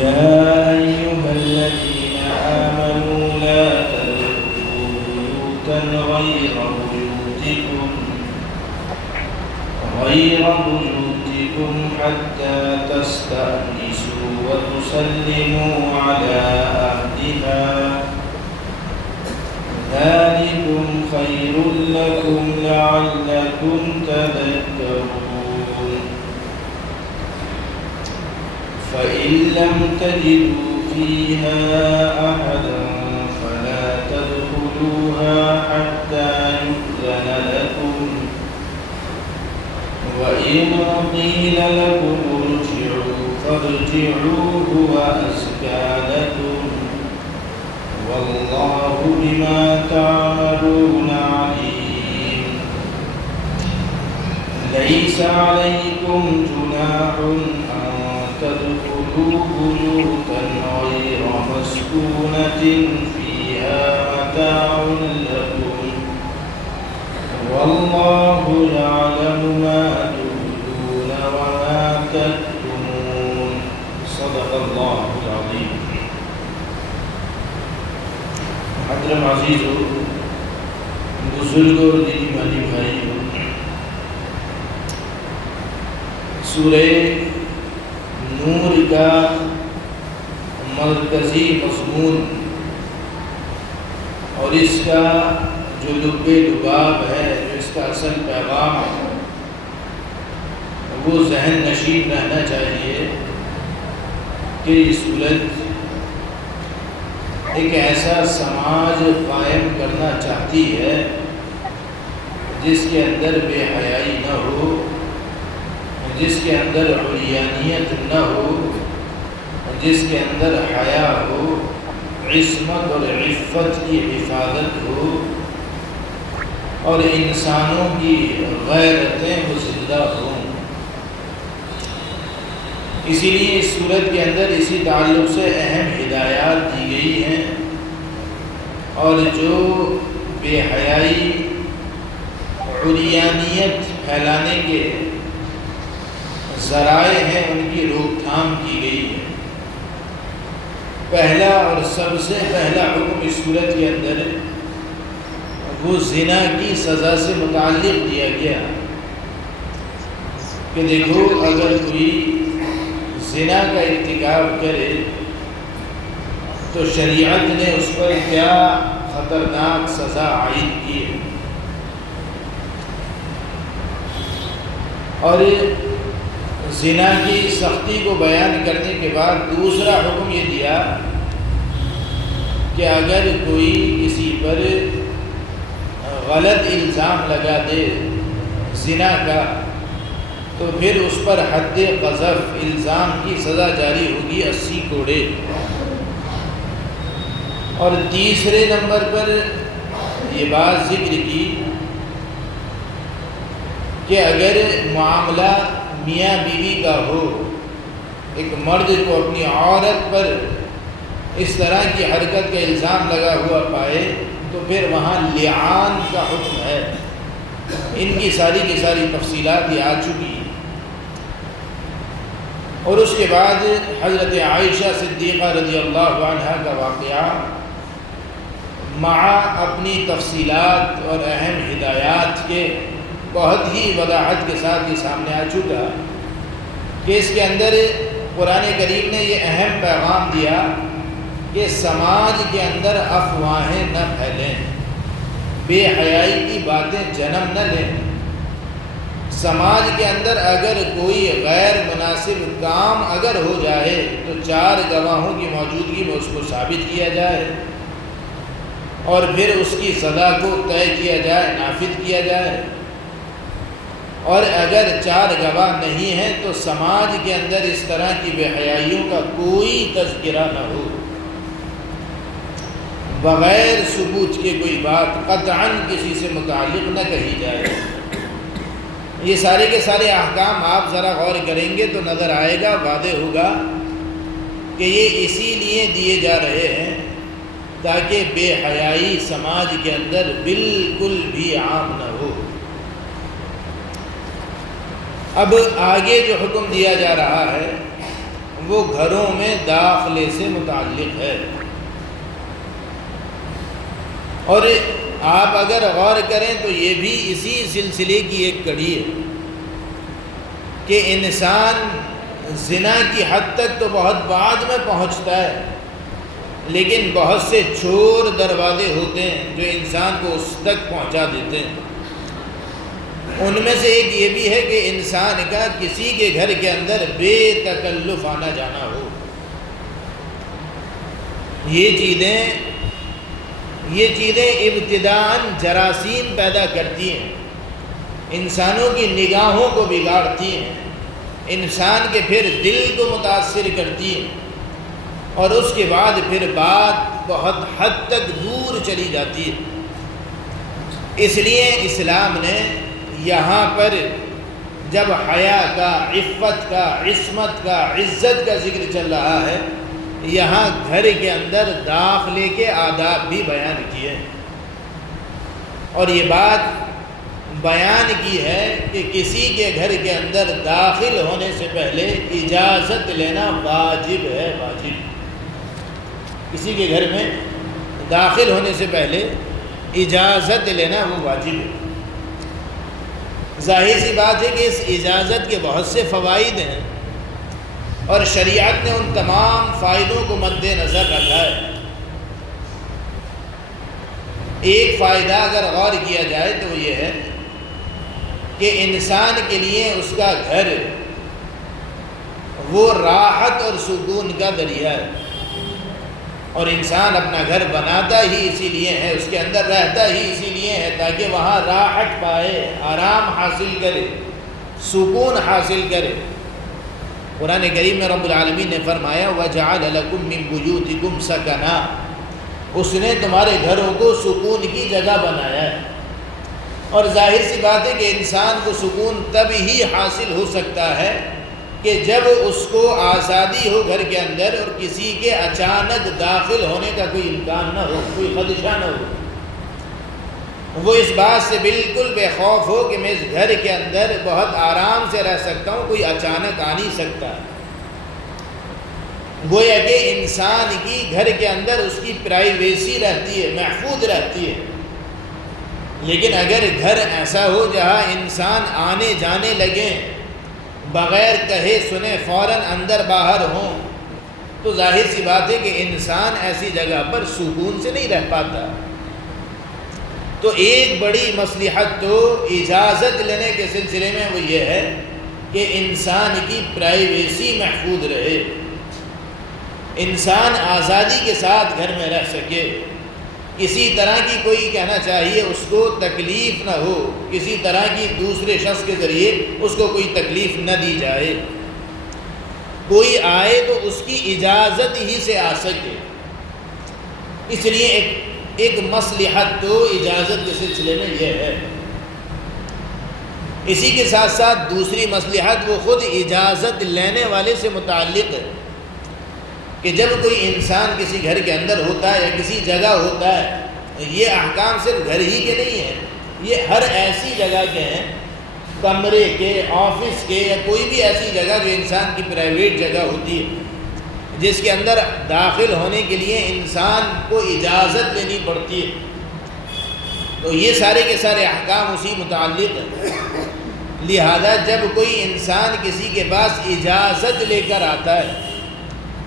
يا أيها الذين آمنوا لا تدخلوا بيوتا غير بيوتكم حتى تستأنسوا وتسلموا على أهلها ذلكم خير لكم لعلكم تذكرون فإن لم تجدوا فيها أحدا فلا تدخلوها حتى يؤذن لكم وإن قيل لكم ارجعوا فارجعوا هو أزكى لكم والله بما تعملون عليم ليس عليكم جناح أن تدخلوا بيوتا غير مسكونة فيها متاع لكم والله يعلم ما تبدون وما تكتمون صدق الله العظيم. محترم عزیز و بزرگ اور دینی بھائی بھائیوں، سورہ نور کا مرکزی مضمون اور اس کا جو لب لباب ہے، جو اس کا اصل پیغام ہے، وہ ذہن نشین رہنا چاہیے کہ یہ سورت ایک ایسا سماج قائم کرنا چاہتی ہے جس کے اندر بے حیائی نہ ہو، جس کے اندر عریانیت نہ ہو، جس کے اندر حیا ہو، عصمت اور عفت کی حفاظت ہو اور انسانوں کی غیرتیں وہ زندہ ہوں۔ اسی لیے اس صورت کے اندر اسی تعلق سے اہم ہدایات دی گئی ہیں، اور جو بے حیائی، عریانیت پھیلانے کے ذرائع ہیں ان کی روک تھام کی گئی ہے۔ پہلا اور سب سے پہلا حکم اس صورت کے اندر وہ زنا کی سزا سے متعلق دیا گیا کہ دیکھو، اگر کوئی زنا کا ارتکاب کرے تو شریعت نے اس پر کیا خطرناک سزا عائد کی ہے، اور زنا کی سختی کو بیان کرنے کے بعد دوسرا حکم یہ دیا کہ اگر کوئی کسی پر غلط الزام لگا دے زنا کا تو پھر اس پر حد قذف، الزام کی سزا جاری ہوگی 80 کوڑے۔ اور تیسرے نمبر پر یہ بات ذکر کی کہ اگر معاملہ میاں بیوی کا ہو، ایک مرد کو اپنی عورت پر اس طرح کی حرکت کا الزام لگا ہوا پائے تو پھر وہاں لعان کا حکم ہے۔ ان کی ساری تفصیلات یہ آ چکی ہیں۔ اور اس کے بعد حضرت عائشہ صدیقہ رضی اللہ عنہا کا واقعہ مع اپنی تفصیلات اور اہم ہدایات کے بہت ہی وضاحت کے ساتھ یہ سامنے آ چکا کہ اس کے اندر قرآن کریم نے یہ اہم پیغام دیا کہ سماج کے اندر افواہیں نہ پھیلیں، بے حیائی کی باتیں جنم نہ لیں۔ سماج کے اندر اگر کوئی غیر مناسب کام اگر ہو جائے تو 4 گواہوں کی موجودگی میں اس کو ثابت کیا جائے اور پھر اس کی سزا کو طے کیا جائے، نافذ کیا جائے۔ اور اگر 4 گواہ نہیں ہیں تو سماج کے اندر اس طرح کی بے حیائیوں کا کوئی تذکرہ نہ ہو، بغیر ثبوت کے کوئی بات قطعاً کسی سے متعلق نہ کہی جائے۔ یہ سارے کے سارے احکام آپ ذرا غور کریں گے تو نظر آئے گا، واضح ہوگا کہ یہ اسی لیے دیے جا رہے ہیں تاکہ بے حیائی سماج کے اندر بالکل بھی عام نہ ہو۔ اب آگے جو حکم دیا جا رہا ہے وہ گھروں میں داخلے سے متعلق ہے۔ اور آپ اگر غور کریں تو یہ بھی اسی سلسلے کی ایک کڑی ہے کہ انسان زنا کی حد تک تو بہت بعد میں پہنچتا ہے، لیکن بہت سے چور دروازے ہوتے ہیں جو انسان کو اس تک پہنچا دیتے ہیں۔ ان میں سے ایک یہ بھی ہے کہ انسان کا کسی کے گھر کے اندر بے تکلف آنا جانا ہو۔ یہ چیزیں ابتداءً جراثیم پیدا کرتی ہیں، انسانوں کی نگاہوں کو بگاڑتی ہیں، انسان کے پھر دل کو متاثر کرتی ہیں، اور اس کے بعد پھر بات بہت حد تک دور چلی جاتی ہے۔ اس لیے اسلام نے یہاں پر جب حیا کا، عفت کا، عصمت کا، عزت کا ذکر چل رہا ہے، یہاں گھر کے اندر داخلے کے آداب بھی بیان کیے ہیں، اور یہ بات بیان کی ہے کہ کسی کے گھر کے اندر داخل ہونے سے پہلے اجازت لینا واجب ہے، واجب۔ کسی کے گھر میں داخل ہونے سے پہلے اجازت لینا وہ واجب ہے۔ ظاہر سی بات ہے کہ اس اجازت کے بہت سے فوائد ہیں، اور شریعت نے ان تمام فائدوں کو مد نظر رکھا ہے۔ ایک فائدہ اگر غور کیا جائے تو وہ یہ ہے کہ انسان کے لیے اس کا گھر وہ راحت اور سکون کا ذریعہ ہے، اور انسان اپنا گھر بناتا ہی اسی لیے ہے، اس کے اندر رہتا ہی اسی لیے ہے تاکہ وہاں راحت پائے، آرام حاصل کرے، سکون حاصل کرے۔ قرآن کریم میں رب العالمین نے فرمایا وَجَعَلَ لَكُم مِّن بُيُوتِكُمْ سَكَنًا، اس نے تمہارے گھروں کو سکون کی جگہ بنایا ہے۔ اور ظاہر سی بات ہے کہ انسان کو سکون تب ہی حاصل ہو سکتا ہے کہ جب اس کو آزادی ہو گھر کے اندر، اور کسی کے اچانک داخل ہونے کا کوئی امکان نہ ہو، کوئی خدشہ نہ ہو۔ وہ اس بات سے بالکل بے خوف ہو کہ میں اس گھر کے اندر بہت آرام سے رہ سکتا ہوں، کوئی اچانک آ نہیں سکتا۔ گویا کہ انسان کی گھر کے اندر اس کی پرائیویسی رہتی ہے، محفوظ رہتی ہے۔ لیکن اگر گھر ایسا ہو جہاں انسان آنے جانے لگے بغیر کہے سنے فوراً اندر باہر ہوں، تو ظاہر سی بات ہے کہ انسان ایسی جگہ پر سکون سے نہیں رہ پاتا۔ تو ایک بڑی مصلحت تو اجازت لینے کے سلسلے میں وہ یہ ہے کہ انسان کی پرائیویسی محفوظ رہے، انسان آزادی کے ساتھ گھر میں رہ سکے، کسی طرح کی کوئی کہنا چاہیے اس کو تکلیف نہ ہو، کسی طرح کی دوسرے شخص کے ذریعے اس کو کوئی تکلیف نہ دی جائے، کوئی آئے تو اس کی اجازت ہی سے آ سکے۔ اس لیے ایک مصلحت تو اجازت کے سلسلے میں یہ ہے۔ اسی کے ساتھ ساتھ دوسری مصلحت وہ خود اجازت لینے والے سے متعلق ہے کہ جب کوئی انسان کسی گھر کے اندر ہوتا ہے یا کسی جگہ ہوتا ہے، یہ احکام صرف گھر ہی کے نہیں ہیں، یہ ہر ایسی جگہ کے ہیں، کمرے کے، آفس کے، یا کوئی بھی ایسی جگہ جو انسان کی پرائیویٹ جگہ ہوتی ہے جس کے اندر داخل ہونے کے لیے انسان کو اجازت لینی پڑتی ہے۔ تو یہ سارے کے سارے احکام اسی متعلق ہیں۔ لہذا جب کوئی انسان کسی کے پاس اجازت لے کر آتا ہے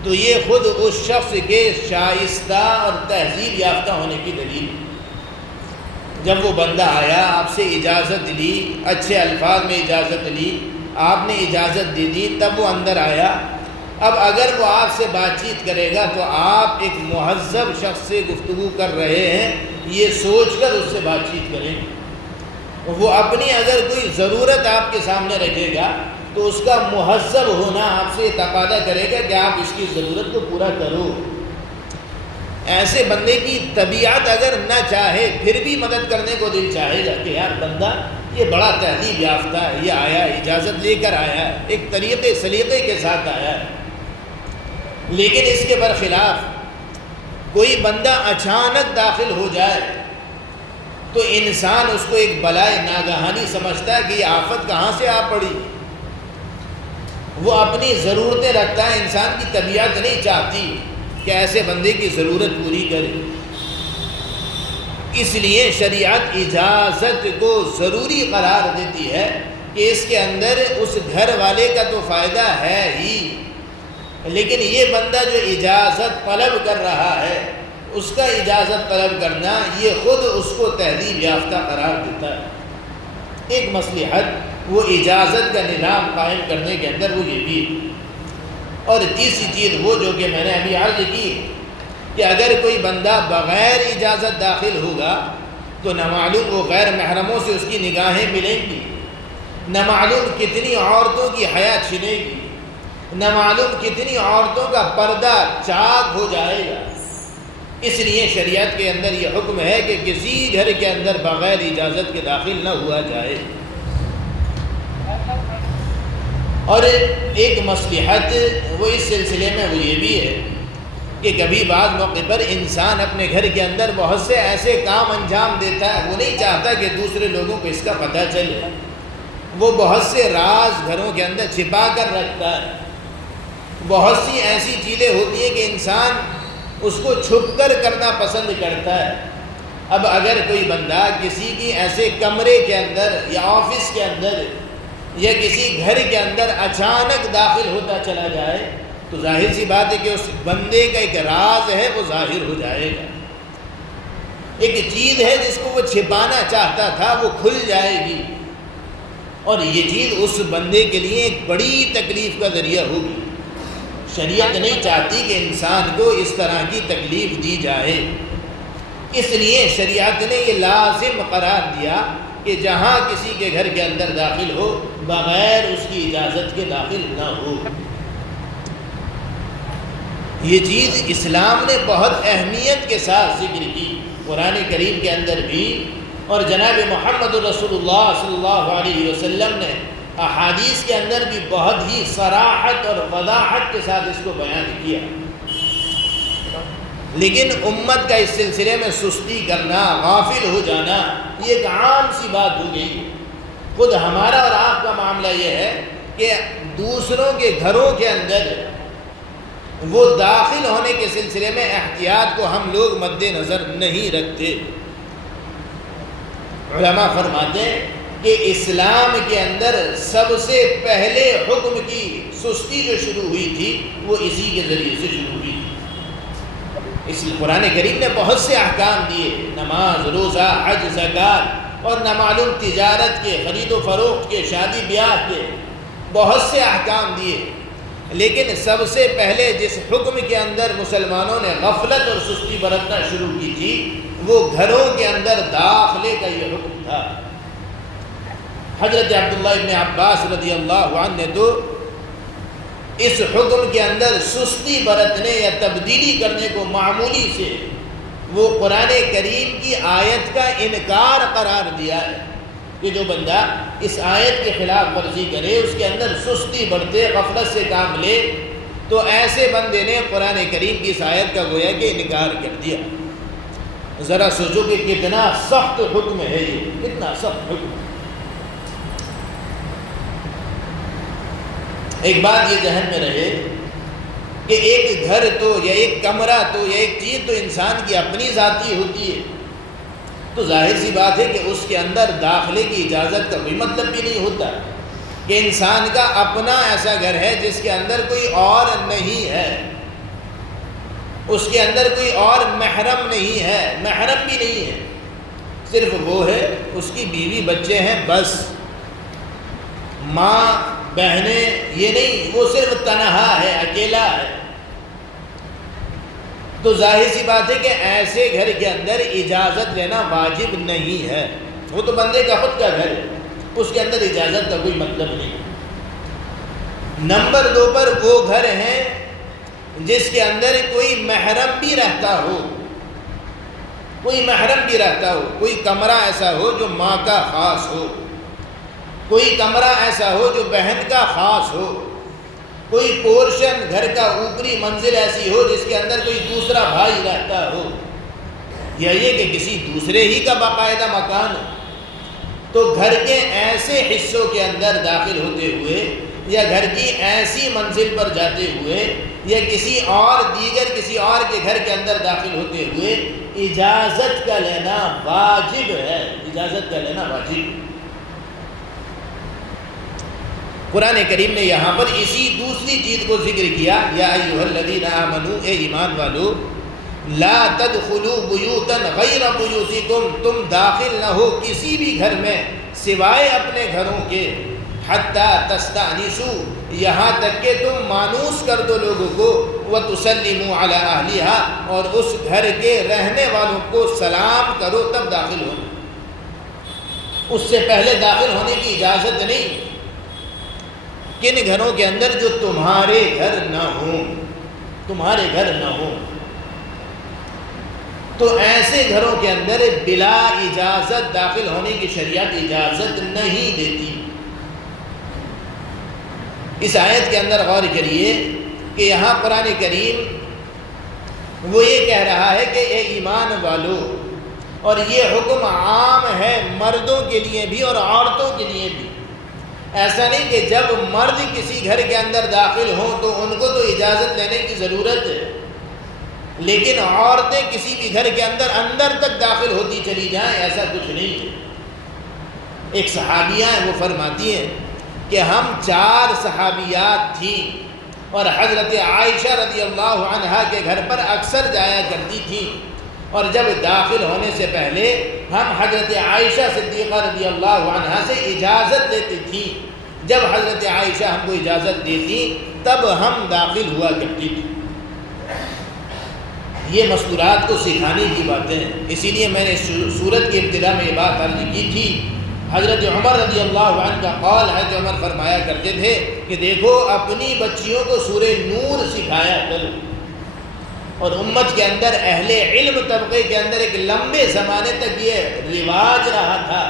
تو یہ خود اس شخص کے شائستہ اور تہذیب یافتہ ہونے کی دلیل ہے۔ جب وہ بندہ آیا، آپ سے اجازت لی، اچھے الفاظ میں اجازت لی، آپ نے اجازت دے دی، تب وہ اندر آیا۔ اب اگر وہ آپ سے بات چیت کرے گا تو آپ ایک مہذب شخص سے گفتگو کر رہے ہیں یہ سوچ کر اس سے بات چیت کریں گے۔ وہ اپنی اگر کوئی ضرورت آپ کے سامنے رکھے گا تو اس کا مہذب ہونا آپ سے تقاضا کرے گا کہ آپ اس کی ضرورت کو پورا کرو۔ ایسے بندے کی طبیعت اگر نہ چاہے پھر بھی مدد کرنے کو دل چاہے گا کہ یار بندہ یہ بڑا تہذیب یافتہ ہے، یہ آیا اجازت لے کر آیا ہے، ایک طریقے سلیقے کے ساتھ آیا ہے۔ لیکن اس کے برخلاف کوئی بندہ اچانک داخل ہو جائے تو انسان اس کو ایک بلائے ناگہانی سمجھتا ہے کہ یہ آفت کہاں سے آ پڑی۔ وہ اپنی ضرورتیں رکھتا ہے، انسان کی طبیعت نہیں چاہتی کہ ایسے بندے کی ضرورت پوری کرے، اس لیے شریعت اجازت کو ضروری قرار دیتی ہے کہ اس کے اندر اس گھر والے کا تو فائدہ ہے ہی، لیکن یہ بندہ جو اجازت طلب کر رہا ہے، اس کا اجازت طلب کرنا یہ خود اس کو تہذیب یافتہ قرار دیتا ہے۔ ایک مصلحت وہ اجازت کا نظام قائم کرنے کے اندر وہ یہ بھی ہے۔ اور تیسری چیز وہ جو کہ میں نے ابھی عرض کی کہ اگر کوئی بندہ بغیر اجازت داخل ہوگا تو نہ معلوم وہ غیر محرموں سے اس کی نگاہیں ملیں گی، نہ معلوم کتنی عورتوں کی حیا چھنے گی، نہ معلوم کتنی عورتوں کا پردہ چاک ہو جائے گا۔ اس لیے شریعت کے اندر یہ حکم ہے کہ کسی گھر کے اندر بغیر اجازت کے داخل نہ ہوا جائے۔ اور ایک مصلحت وہ اس سلسلے میں وہ یہ بھی ہے کہ کبھی بعض موقع پر انسان اپنے گھر کے اندر بہت سے ایسے کام انجام دیتا ہے، وہ نہیں چاہتا کہ دوسرے لوگوں کو اس کا پتہ چلے، وہ بہت سے راز گھروں کے اندر چھپا کر رکھتا ہے، بہت سی ایسی چیزیں ہوتی ہیں کہ انسان اس کو چھپ کر کرنا پسند کرتا ہے۔ اب اگر کوئی بندہ کسی کی ایسے کمرے کے اندر یا آفس کے اندر یا کسی گھر کے اندر اچانک داخل ہوتا چلا جائے تو ظاہر سی بات ہے کہ اس بندے کا ایک راز ہے وہ ظاہر ہو جائے گا، ایک چیز ہے جس کو وہ چھپانا چاہتا تھا وہ کھل جائے گی، اور یہ چیز اس بندے کے لیے ایک بڑی تکلیف کا ذریعہ ہوگی۔ شریعت نہیں چاہتی کہ انسان کو اس طرح کی تکلیف دی جائے، اس لیے شریعت نے یہ لازم قرار دیا کہ جہاں کسی کے گھر کے اندر داخل ہو بغیر اس کی اجازت کے داخل نہ ہو۔ یہ چیز اسلام نے بہت اہمیت کے ساتھ ذکر کی، قرآن کریم کے اندر بھی، اور جناب محمد رسول اللہ صلی اللہ علیہ وسلم نے احادیث کے اندر بھی بہت ہی صراحت اور وضاحت کے ساتھ اس کو بیان کیا۔ لیکن امت کا اس سلسلے میں سستی کرنا، غافل ہو جانا، یہ ایک عام سی بات ہو گئی۔ خود ہمارا اور آپ کا معاملہ یہ ہے کہ دوسروں کے گھروں کے اندر وہ داخل ہونے کے سلسلے میں احتیاط کو ہم لوگ مد نظر نہیں رکھتے۔ علماء فرماتے ہیں کہ اسلام کے اندر سب سے پہلے حکم کی سستی جو شروع ہوئی تھی وہ اسی کے ذریعے سے شروع ہوئی تھی۔ اس قرآن کریم نے بہت سے احکام دیے، نماز، روزہ، حج، زکوٰۃ، اور نہ معلوم تجارت کے، خرید و فروخت کے، شادی بیاہ کے بہت سے احکام دیے، لیکن سب سے پہلے جس حکم کے اندر مسلمانوں نے غفلت اور سستی برتنا شروع کی تھی وہ گھروں کے اندر داخلے کا یہ حکم تھا۔ حضرت عبداللہ ابن عباس رضی اللہ عنہ نے تو اس حکم کے اندر سستی برتنے یا تبدیلی کرنے کو معمولی سے وہ قرآن کریم کی آیت کا انکار قرار دیا ہے کہ جو بندہ اس آیت کے خلاف ورزی کرے، اس کے اندر سستی برتے، غفلت سے کام لے، تو ایسے بندے نے قرآن کریم کی اس آیت کا گویا کہ انکار کر دیا۔ ذرا سوچو کہ کتنا سخت حکم ہے یہ، کتنا سخت حکم۔ ایک بات یہ ذہن میں رہے کہ ایک گھر تو یا ایک کمرہ تو یا ایک چیز تو انسان کی اپنی ذاتی ہوتی ہے، تو ظاہر سی بات ہے کہ اس کے اندر داخلے کی اجازت کا کوئی مطلب بھی نہیں ہوتا کہ انسان کا اپنا ایسا گھر ہے جس کے اندر کوئی اور نہیں ہے، اس کے اندر کوئی اور محرم نہیں ہے، محرم بھی نہیں ہے، صرف وہ ہے، اس کی بیوی بچے ہیں، بس ماں بہنیں یہ نہیں، وہ صرف تنہا ہے، اکیلا ہے۔ تو ظاہر سی بات ہے کہ ایسے گھر کے اندر اجازت لینا واجب نہیں ہے، وہ تو بندے کا خود کا گھر ہے، اس کے اندر اجازت کا کوئی مطلب نہیں۔ نمبر 2 پر وہ گھر ہیں جس کے اندر کوئی محرم بھی رہتا ہو، کوئی محرم بھی رہتا ہو، کوئی کمرہ ایسا ہو جو ماں کا خاص ہو، کوئی کمرہ ایسا ہو جو بہن کا خاص ہو، کوئی پورشن گھر کا اوپری منزل ایسی ہو جس کے اندر کوئی دوسرا بھائی رہتا ہو، یا یہ کہ کسی دوسرے ہی کا باقاعدہ مکان ہو، تو گھر کے ایسے حصوں کے اندر داخل ہوتے ہوئے یا گھر کی ایسی منزل پر جاتے ہوئے یا کسی اور کے گھر کے اندر داخل ہوتے ہوئے اجازت کا لینا واجب ہے، اجازت کا لینا واجب ہے۔ قرآن کریم نے یہاں پر اسی دوسری چیز کو ذکر کیا، یا ایھا الذین آمنوا، اے ایمان والو، لا تدخلوا بیوتا غیر بیوتکم، تم داخل نہ ہو کسی بھی گھر میں سوائے اپنے گھروں کے، حتی تستأنسوا، یہاں تک کہ تم مانوس کر دو لوگوں کو، وتسلموا علی اہلہا، اور اس گھر کے رہنے والوں کو سلام کرو تب داخل ہو، اس سے پہلے داخل ہونے کی اجازت نہیں۔ کن گھروں کے اندر؟ جو تمہارے گھر نہ ہوں، تمہارے گھر نہ ہوں، تو ایسے گھروں کے اندر بلا اجازت داخل ہونے کی شریعت اجازت نہیں دیتی۔ اس آیت کے اندر غور کریے کہ یہاں قرآن کریم وہ یہ کہہ رہا ہے کہ اے ایمان والو، اور یہ حکم عام ہے مردوں کے لیے بھی اور عورتوں کے لیے بھی۔ ایسا نہیں کہ جب مرد کسی گھر کے اندر داخل ہوں تو ان کو تو اجازت لینے کی ضرورت ہے، لیکن عورتیں کسی بھی گھر کے اندر تک داخل ہوتی چلی جائیں، ایسا کچھ نہیں ہے۔ ایک صحابیہ ہیں، وہ فرماتی ہیں کہ ہم 4 صحابیات تھیں اور حضرت عائشہ رضی اللہ عنہا کے گھر پر اکثر جایا کرتی تھیں، اور جب داخل ہونے سے پہلے ہم حضرت عائشہ صدیقہ رضی اللہ عنہا سے اجازت لیتی تھیں، جب حضرت عائشہ ہم کو اجازت دیتی تب ہم داخل ہوا کرتی تھی۔ یہ مستورات کو سکھانے کی باتیں ہیں، اسی لیے میں نے سورت کی ابتدا میں یہ بات عرض کی تھی۔ حضرت عمر رضی اللہ عنہ کا قول ہے، جو عمر فرمایا کرتے تھے کہ دیکھو اپنی بچیوں کو سورہ نور سکھایا کرو، اور امت کے اندر اہل علم طبقے کے اندر ایک لمبے زمانے تک یہ رواج رہا تھا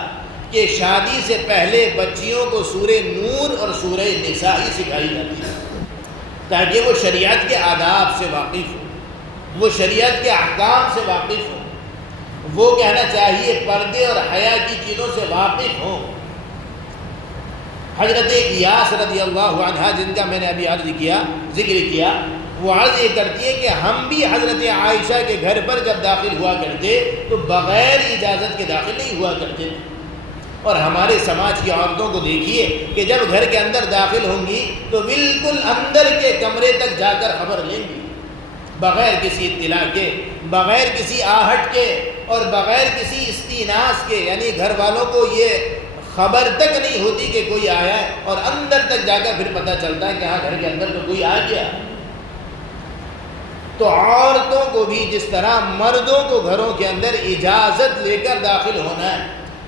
کہ شادی سے پہلے بچیوں کو سورہ نور اور سورہ نساء سکھائی جاتی ہے، تاکہ وہ شریعت کے آداب سے واقف ہوں، وہ شریعت کے احکام سے واقف ہوں، وہ کہنا چاہیے پردے اور حیا کی چیزوں سے واقف ہوں۔ حضرت ایاس رضی اللہ عنہ، جن کا میں نے ابھی ذکر کیا، وہ عرض یہ کرتی ہے کہ ہم بھی حضرت عائشہ کے گھر پر جب داخل ہوا کرتے تو بغیر اجازت کے داخل نہیں ہوا کرتے تھے، اور ہمارے سماج کی عورتوں کو دیکھیے کہ جب گھر کے اندر داخل ہوں گی تو بالکل اندر کے کمرے تک جا کر خبر لیں گی، بغیر کسی اطلاع کے، بغیر کسی آہٹ کے، اور بغیر کسی استئناس کے، یعنی گھر والوں کو یہ خبر تک نہیں ہوتی کہ کوئی آیا ہے، اور اندر تک جا کر پھر پتہ چلتا ہے کہ ہاں گھر کے اندر تو کوئی آ گیا۔ تو عورتوں کو بھی جس طرح مردوں کو گھروں کے اندر اجازت لے کر داخل ہونا ہے،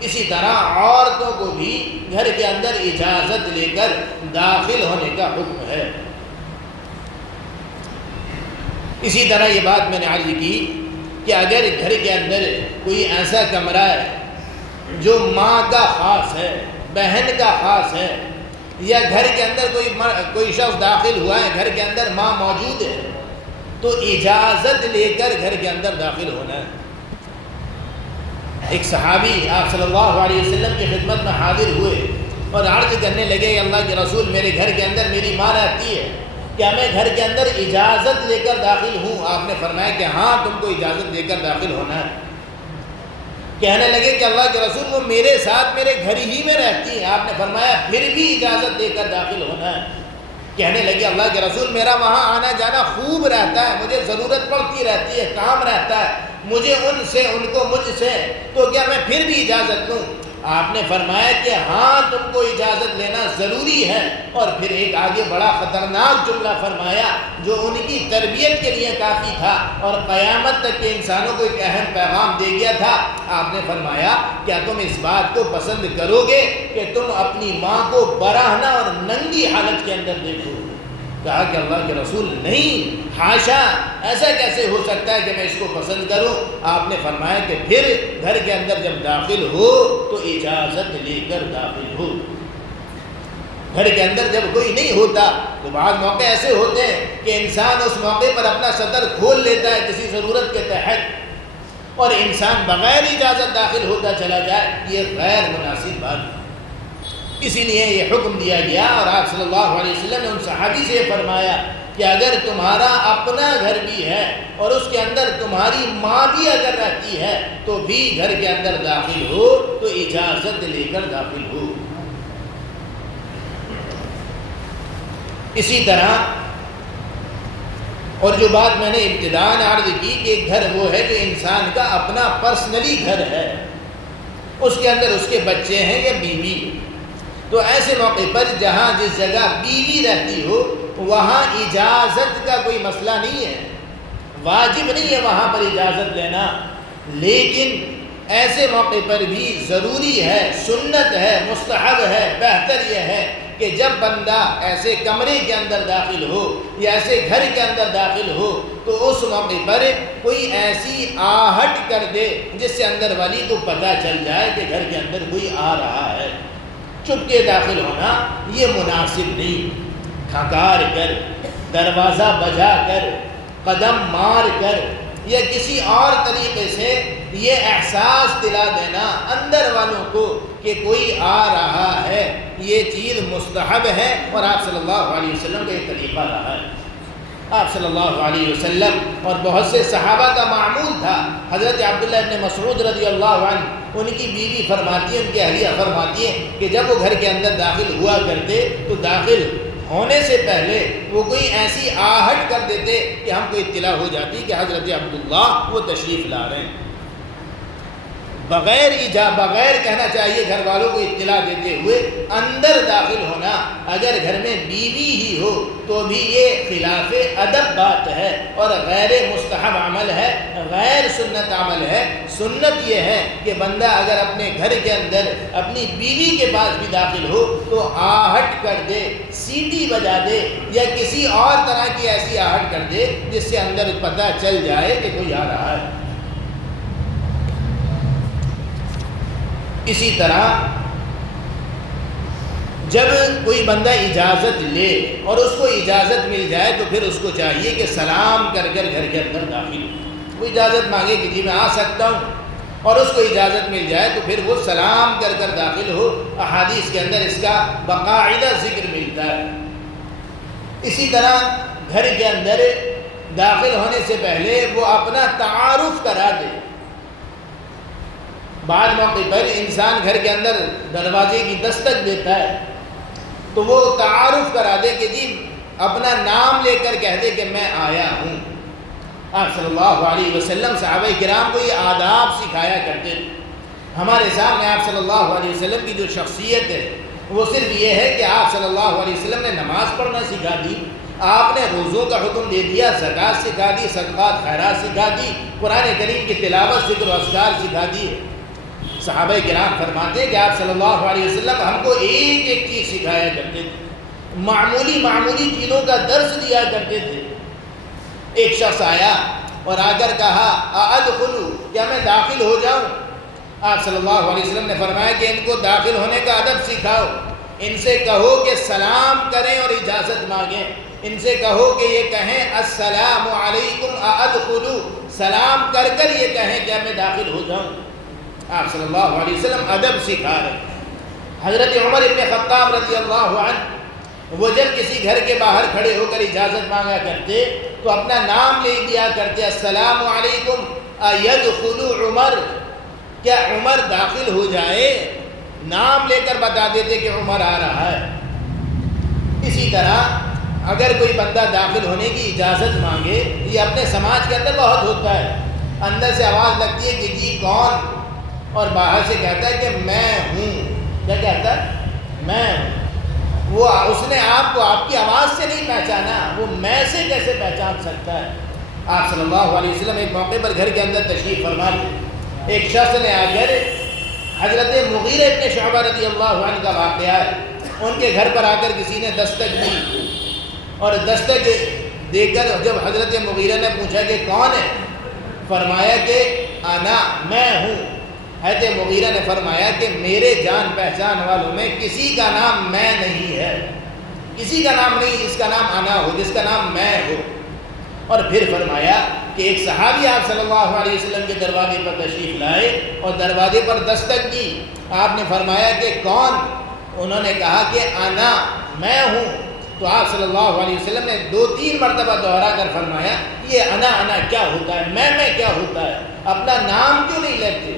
اسی طرح عورتوں کو بھی گھر کے اندر اجازت لے کر داخل ہونے کا حکم ہے۔ اسی طرح یہ بات میں نے عرض کی کہ اگر گھر کے اندر کوئی ایسا کمرہ ہے جو ماں کا خاص ہے، بہن کا خاص ہے، یا گھر کے اندر کوئی شخص داخل ہوا ہے، گھر کے اندر ماں موجود ہے، تو اجازت لے کر گھر کے اندر داخل ہونا ہے۔ ایک صحابی آپ صلی اللہ علیہ وسلم کی خدمت میں حاضر ہوئے اور عرض کرنے لگے، اللہ کے رسول، میرے گھر کے اندر میری ماں رہتی ہے، کیا میں گھر کے اندر اجازت لے کر داخل ہوں؟ آپ نے فرمایا کہ ہاں، تم کو اجازت لے کر داخل ہونا ہے۔ کہنے لگے کہ اللہ کے رسول، وہ میرے ساتھ میرے گھر ہی میں رہتی ہیں۔ آپ نے فرمایا پھر بھی اجازت لے کر داخل ہونا ہے۔ کہنے لگے اللہ کے رسول، میرا وہاں آنا جانا خوب رہتا ہے، مجھے ضرورت پڑتی رہتی ہے، کام رہتا ہے مجھے ان سے، ان کو مجھ سے، تو کیا میں پھر بھی اجازت لوں؟ آپ نے فرمایا کہ ہاں، تم کو اجازت لینا ضروری ہے، اور پھر ایک آگے بڑا خطرناک جملہ فرمایا جو ان کی تربیت کے لیے کافی تھا اور قیامت تک کے انسانوں کو ایک اہم پیغام دے گیا تھا۔ آپ نے فرمایا کیا تم اس بات کو پسند کرو گے کہ تم اپنی ماں کو برہنہ اور ننگی حالت کے اندر دیکھو؟ کہا کہ اللہ کے رسول نہیں، حاشا، ایسا کیسے ہو سکتا ہے کہ میں اس کو پسند کروں؟ آپ نے فرمایا کہ پھر گھر کے اندر جب داخل ہو تو اجازت لے کر داخل ہو۔ گھر کے اندر جب کوئی نہیں ہوتا تو بعض موقع ایسے ہوتے ہیں کہ انسان اس موقع پر اپنا سطر کھول لیتا ہے کسی ضرورت کے تحت، اور انسان بغیر اجازت داخل ہوتا چلا جائے، یہ غیر مناسب بات ہے۔ اسی لیے یہ حکم دیا گیا، اور آپ صلی اللہ علیہ وسلم نے ان صحابی سے فرمایا کہ اگر تمہارا اپنا گھر بھی ہے اور اس کے اندر تمہاری ماں بھی اگر رہتی ہے تو بھی گھر کے اندر داخل ہو تو اجازت لے کر داخل ہو۔ اسی طرح، اور جو بات میں نے ابتداءً عرض کی کہ ایک گھر وہ ہے جو انسان کا اپنا پرسنلی گھر ہے، اس کے اندر اس کے بچے ہیں یا بیوی، تو ایسے موقع پر جہاں جس جگہ بیوی رہتی ہو وہاں اجازت کا کوئی مسئلہ نہیں ہے، واجب نہیں ہے وہاں پر اجازت لینا، لیکن ایسے موقع پر بھی ضروری ہے، سنت ہے، مستحب ہے، بہتر یہ ہے کہ جب بندہ ایسے کمرے کے اندر داخل ہو یا ایسے گھر کے اندر داخل ہو تو اس موقع پر کوئی ایسی آہٹ کر دے جس سے اندر والی کو پتہ چل جائے کہ گھر کے اندر کوئی آ رہا ہے۔ چپ کے داخل ہونا یہ مناسب نہیں، کھنکار کر، دروازہ بجا کر، قدم مار کر یا کسی اور طریقے سے یہ احساس دلا دینا اندر والوں کو کہ کوئی آ رہا ہے، یہ چیز مستحب ہے، اور آپ صلی اللہ علیہ وسلم کا یہ طریقہ رہا ہے۔ آپ صلی اللہ علیہ وسلم اور بہت سے صحابہ کا معمول تھا۔ حضرت عبداللہ ابن مسعود رضی اللہ عنہ، ان کی بیوی فرماتی ہے، ان کی اہلیہ فرماتی ہے کہ جب وہ گھر کے اندر داخل ہوا کرتے تو داخل ہونے سے پہلے وہ کوئی ایسی آہٹ کر دیتے کہ ہم کو اطلاع ہو جاتی کہ حضرت عبداللہ وہ تشریف لا رہے ہیں۔ بغیر کہنا چاہیے گھر والوں کو اطلاع دیتے ہوئے اندر داخل ہونا، اگر گھر میں بیوی ہی ہو تو بھی یہ خلاف ادب بات ہے اور غیر مستحب عمل ہے، غیر سنت عمل ہے۔ سنت یہ ہے کہ بندہ اگر اپنے گھر کے اندر اپنی بیوی کے پاس بھی داخل ہو تو آہٹ کر دے، سیٹی بجا دے یا کسی اور طرح کی ایسی آہٹ کر دے جس سے اندر پتہ چل جائے کہ کوئی آ رہا ہے۔ اسی طرح جب کوئی بندہ اجازت لے اور اس کو اجازت مل جائے تو پھر اس کو چاہیے کہ سلام کر کر گھر کے اندر داخل ہو۔ وہ اجازت مانگے کہ جی میں آ سکتا ہوں اور اس کو اجازت مل جائے تو پھر وہ سلام کر کر داخل ہو۔ احادیث کے اندر اس کا باقاعدہ ذکر ملتا ہے۔ اسی طرح گھر کے اندر داخل ہونے سے پہلے وہ اپنا تعارف کرا دے۔ بعض موقع پر انسان گھر کے اندر دروازے کی دستک دیتا ہے تو وہ تعارف کرا دے کہ جی اپنا نام لے کر کہہ دے کہ میں آیا ہوں۔ آپ صلی اللہ علیہ وسلم صحابہ کرام کو یہ آداب سکھایا کرتے تھے۔ ہمارے سامنے آپ صلی اللہ علیہ وسلم کی جو شخصیت ہے وہ صرف یہ ہے کہ آپ صلی اللہ علیہ وسلم نے نماز پڑھنا سکھا دی، آپ نے روزوں کا حکم دے دیا، زکوٰۃ سکھا دی، صدقات خیرات سکھا دی، قرآن کریم کی تلاوت، ذکر و اذکار سکھا دی۔ صحابہ کرام فرماتے ہیں کہ آپ صلی اللہ علیہ وسلم ہم کو ایک ایک چیز سکھایا کرتے تھے، معمولی چیزوں کا درس دیا کرتے تھے۔ ایک شخص آیا اور آ کر کہا ادخلوا، کیا میں داخل ہو جاؤں؟ آپ صلی اللہ علیہ وسلم نے فرمایا کہ ان کو داخل ہونے کا ادب سکھاؤ، ان سے کہو کہ سلام کریں اور اجازت مانگیں، ان سے کہو کہ یہ کہیں السلام علیکم ادخلوا، سلام کر کر یہ کہیں کہ میں داخل ہو جاؤں۔ آپ صلی اللہ علیہ وسلم ادب سکھا رہے۔ حضرت عمر ابن خطاب رضی اللہ عنہ وہ جب کسی گھر کے باہر کھڑے ہو کر اجازت مانگا کرتے تو اپنا نام لے دیا کرتے، السلام علیکم ایدخل عمر، کیا عمر داخل ہو جائے؟ نام لے کر بتا دیتے کہ عمر آ رہا ہے۔ اسی طرح اگر کوئی بندہ داخل ہونے کی اجازت مانگے، یہ اپنے سماج کے اندر بہت ہوتا ہے، اندر سے آواز لگتی ہے کہ جی کون، اور باہر سے کہتا ہے کہ میں ہوں۔ کیا کہتا ہے؟ میں ہوں۔ وہ اس نے آپ کو آپ کی آواز سے نہیں پہچانا، وہ میں سے کیسے پہچان سکتا ہے؟ آپ صلی اللہ علیہ وسلم ایک موقع پر گھر کے اندر تشریف فرما تھے، ایک شخص نے آ کر حضرت مغیرہ ابن شعبہ رضی اللہ عنہ کا واقعہ ہے، ان کے گھر پر آ کر کسی نے دستک دی اور دستک دے کر جب حضرت مغیرہ نے پوچھا کہ کون ہے، فرمایا کہ انا، میں ہوں۔ حضرت مغیرہ نے فرمایا کہ میرے جان پہچان والوں میں کسی کا نام میں نہیں ہے، کسی کا نام نہیں جس کا نام انا ہو، جس کا نام میں ہو۔ اور پھر فرمایا کہ ایک صحابی آپ صلی اللہ علیہ وسلم کے دروازے پر تشریف لائے اور دروازے پر دستک دی، آپ نے فرمایا کہ کون؟ انہوں نے کہا کہ انا میں ہوں، تو آپ صلی اللہ علیہ وسلم نے 2-3 مرتبہ دوہرا کر فرمایا یہ انا کیا ہوتا ہے، میں کیا ہوتا ہے، اپنا نام کیوں نہیں لیتے؟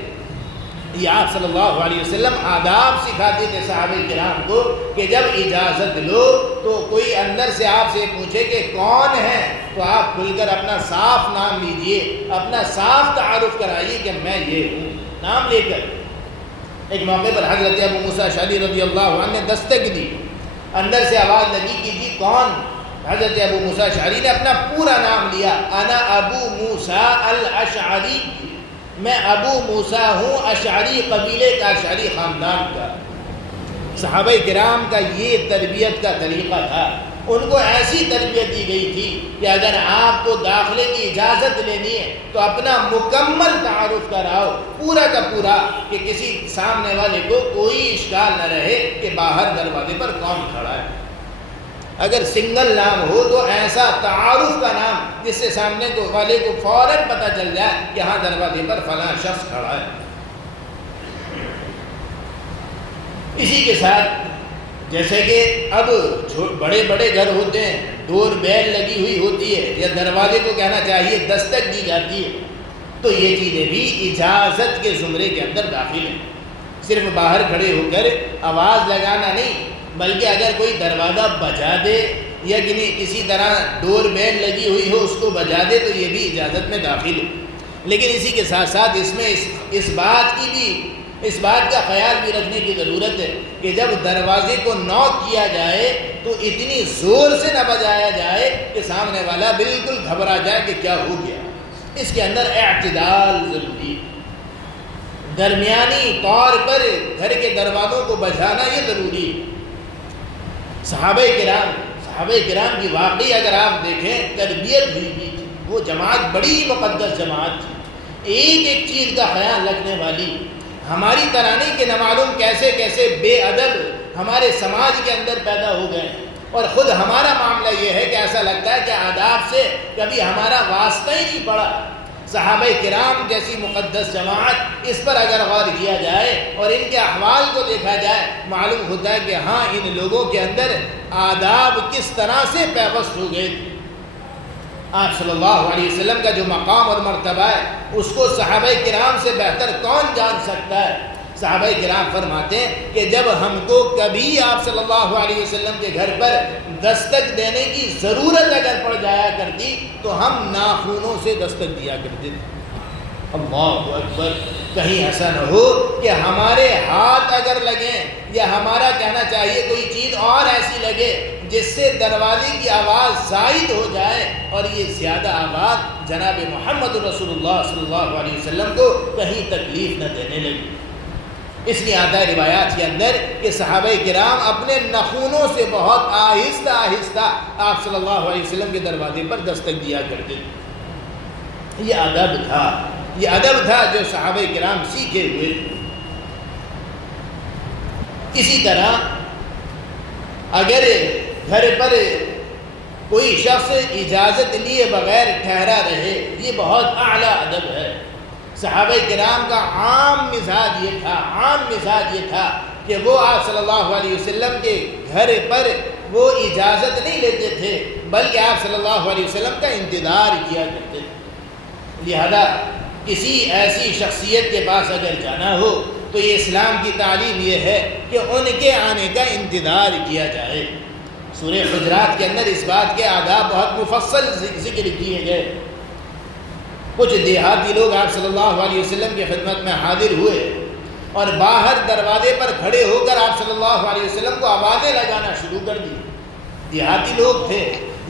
یہ آپ صلی اللہ علیہ وسلم آداب سکھاتے تھے صحابہ کرام کو کہ جب اجازت لو تو کوئی اندر سے آپ سے پوچھے کہ کون ہے تو آپ کھل کر اپنا صاف نام لیجئے، اپنا صاف تعارف کرائیے کہ میں یہ ہوں، نام لے کر۔ ایک موقع پر حضرت ابو موسیٰ اشعری رضی اللہ عنہ نے دستک دی، اندر سے آواز لگی کہ جی کون؟ حضرت ابو موسیٰ اشعری نے اپنا پورا نام لیا، انا ابو موسیٰ الاشعری، میں ابو موسیٰ ہوں اشعری قبیلے کا، اشعری خاندان کا۔ صحابہ کرام کا یہ تربیت کا طریقہ تھا، ان کو ایسی تربیت دی گئی تھی کہ اگر آپ کو داخلے کی اجازت لینی ہے تو اپنا مکمل تعارف کراؤ، پورا کا پورا، کہ کسی سامنے والے کو کوئی اشکال نہ رہے کہ باہر دروازے پر کون کھڑا ہے۔ اگر سنگل نام ہو تو ایسا تعارف کا نام جس سے سامنے والے کو فوراً پتہ چل جائے کہ ہاں دروازے پر فلاں شخص کھڑا ہے۔ اسی کے ساتھ جیسے کہ اب بڑے بڑے گھر ہوتے ہیں، ڈور بیل لگی ہوئی ہوتی ہے یا دروازے کو کہنا چاہیے دستک دی جاتی ہے، تو یہ چیزیں بھی اجازت کے زمرے کے اندر داخل ہیں۔ صرف باہر کھڑے ہو کر آواز لگانا نہیں، بلکہ اگر کوئی دروازہ بجا دے یا کسی طرح ڈور بیل لگی ہوئی ہو اس کو بجا دے تو یہ بھی اجازت میں داخل ہے۔ لیکن اسی کے ساتھ ساتھ اس میں اس بات کا خیال بھی رکھنے کی ضرورت ہے کہ جب دروازے کو نوک کیا جائے تو اتنی زور سے نہ بجایا جائے کہ سامنے والا بالکل گھبرا جائے کہ کیا ہو گیا۔ اس کے اندر اعتدال ضروری ہے، درمیانی طور پر گھر کے دروازوں کو بجانا یہ ضروری ہے۔ صحابہ کرام کی واقعی اگر آپ دیکھیں تربیت ہوئی بھی تھی، وہ جماعت بڑی مقدس جماعت تھی، ایک ایک چیز کا خیال رکھنے والی، ہماری طرح نہیں کہ نہ معلوم کیسے کیسے بے ادب ہمارے سماج کے اندر پیدا ہو گئے، اور خود ہمارا معاملہ یہ ہے کہ ایسا لگتا ہے کہ آداب سے کبھی ہمارا واسطہ ہی نہیں پڑا۔ صحابہ کرام جیسی مقدس جماعت، اس پر اگر غور کیا جائے اور ان کے احوال کو دیکھا جائے معلوم ہوتا ہے کہ ہاں ان لوگوں کے اندر آداب کس طرح سے پیوست ہو گئے تھے۔ آپ صلی اللہ علیہ وسلم کا جو مقام اور مرتبہ ہے اس کو صحابہ کرام سے بہتر کون جان سکتا ہے؟ صحابہ کرام فرماتے ہیں کہ جب ہم کو کبھی آپ صلی اللہ علیہ وسلم کے گھر پر دستک دینے کی ضرورت اگر پڑ جایا کرتی تو ہم ناخنوں سے دستک دیا کرتے تھے۔ اللہ اکبر، کہیں ایسا نہ ہو کہ ہمارے ہاتھ اگر لگیں یا ہمارا کہنا چاہیے کوئی چیز اور ایسی لگے جس سے دروازے کی آواز زائد ہو جائے اور یہ زیادہ آواز جناب محمد رسول اللہ صلی اللہ علیہ وسلم کو کہیں تکلیف نہ دینے لگی۔ اس لیے آتا ہے روایات کے اندر کہ صحابہ کرام اپنے نخونوں سے بہت آہستہ آہستہ آپ صلی اللہ علیہ وسلم کے دروازے پر دستک دیا کرتے تھے۔ یہ ادب تھا جو صحابہ کرام سیکھے ہوئے تھے۔ اسی طرح اگر گھر پر کوئی شخص اجازت لیے بغیر ٹھہرا رہے، یہ بہت اعلیٰ ادب ہے۔ صحابہ کرام کا عام مزاج یہ تھا کہ وہ آپ صلی اللہ علیہ وسلم کے گھر پر وہ اجازت نہیں لیتے تھے بلکہ آپ صلی اللہ علیہ وسلم کا انتظار کیا کرتے تھے۔ لہذا کسی ایسی شخصیت کے پاس اگر جانا ہو تو یہ اسلام کی تعلیم یہ ہے کہ ان کے آنے کا انتظار کیا جائے۔ سورہ حجرات کے اندر اس بات کے آداب بہت مفصل ذکر کیے گئے۔ کچھ دیہاتی لوگ آپ صلی اللہ علیہ وسلم کی خدمت میں حاضر ہوئے اور باہر دروازے پر کھڑے ہو کر آپ صلی اللہ علیہ وسلم کو آوازیں لگانا شروع کر دی۔ دیہاتی لوگ تھے،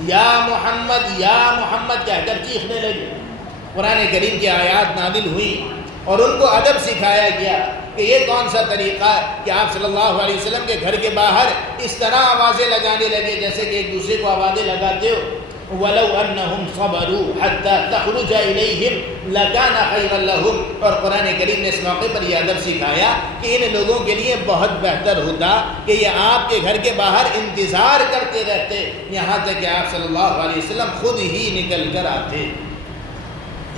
یا محمد کہہ کر چیخنے لگے۔ قرآن کریم کی آیات نازل ہوئی اور ان کو ادب سکھایا گیا کہ یہ کون سا طریقہ ہے کہ آپ صلی اللہ علیہ وسلم کے گھر کے باہر اس طرح آوازیں لگانے لگے جیسے کہ ایک دوسرے کو آوازیں لگاتے ہو۔ وَلَوْ أَنَّهُمْ صَبَرُوا حَتَّى تَخْرُجَ إِلَيْهِمْ لَكَانَ خَيْرًا لَهُمْ۔ اور قرآن کریم نے اس موقع پر یہ ادب سکھایا کہ ان لوگوں کے لیے بہت بہتر ہوتا کہ یہ آپ کے گھر کے باہر انتظار کرتے رہتے یہاں تک کہ آپ صلی اللہ علیہ وسلم خود ہی نکل کر آتے۔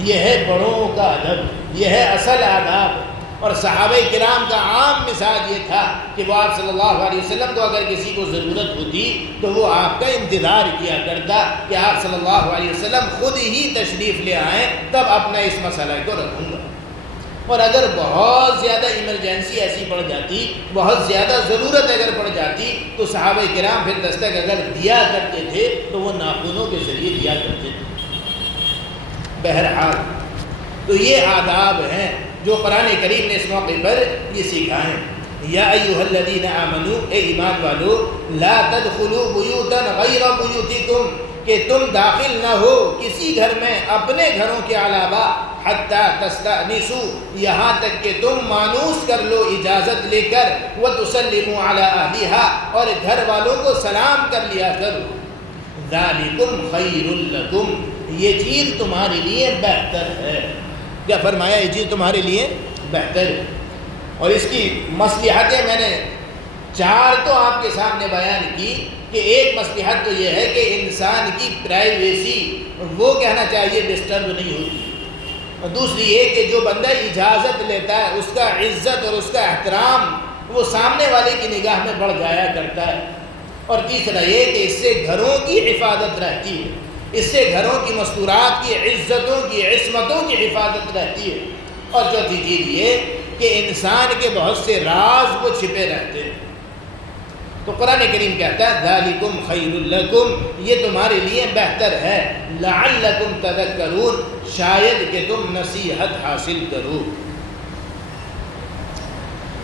یہ ہے بڑوں کا ادب، یہ ہے اصل آداب۔ اور صحابہ کرام کا عام مزاج یہ تھا کہ وہ آپ صلی اللہ علیہ وسلم کو اگر کسی کو ضرورت ہوتی تو وہ آپ کا انتظار کیا کرتا کہ آپ صلی اللہ علیہ وسلم خود ہی تشریف لے آئیں، تب اپنا اس مسئلہ کو رکھوں گا۔ اور اگر بہت زیادہ ایمرجنسی ایسی پڑ جاتی، بہت زیادہ ضرورت اگر پڑ جاتی، تو صحابہ کرام پھر دستک اگر دیا کرتے تھے تو وہ ناخنوں کے ذریعے دیا کرتے تھے۔ بہرحال تو یہ آداب ہیں جو قرآن کریم نے اس موقع پر یہ سکھائیں۔ یا ایھا الذین آمنوا، اے ایمان والو، لا تدخلوا بیوتا غیر بیوتکم، کہ تم داخل نہ ہو کسی گھر میں اپنے گھروں کے علاوہ، حتیٰ تستأنسوا، یہاں تک کہ تم مانوس کر لو اجازت لے کر، وتسلموا علی اہلہا، اور گھر والوں کو سلام کر لیا کرو۔ ذالکم خیر لکم، یہ چیز تمہارے لیے بہتر ہے۔ کیا فرمایا؟ یہ چیز تمہارے لیے بہتر ہے۔ اور اس کی مصلحتیں میں نے 4 تو آپ کے سامنے بیان کی کہ ایک مصلحت تو یہ ہے کہ انسان کی پرائیویسی وہ کہنا چاہیے ڈسٹرب نہیں ہوتی، اور دوسری یہ کہ جو بندہ اجازت لیتا ہے اس کا عزت اور اس کا احترام وہ سامنے والے کی نگاہ میں بڑھ جایا کرتا ہے، اور تیسرا یہ کہ اس سے گھروں کی حفاظت رہتی ہے، اس سے گھروں کی مستورات کی، عزتوں کی، عصمتوں کی حفاظت رہتی ہے، اور چوتھی چیز یہ کہ انسان کے بہت سے راز وہ چھپے رہتے ہیں۔ تو قرآن کریم کہتا ہے ذالکم خیر لکم، یہ تمہارے لیے بہتر ہے، لعلکم تذکرون، شاید کہ تم نصیحت حاصل کرو۔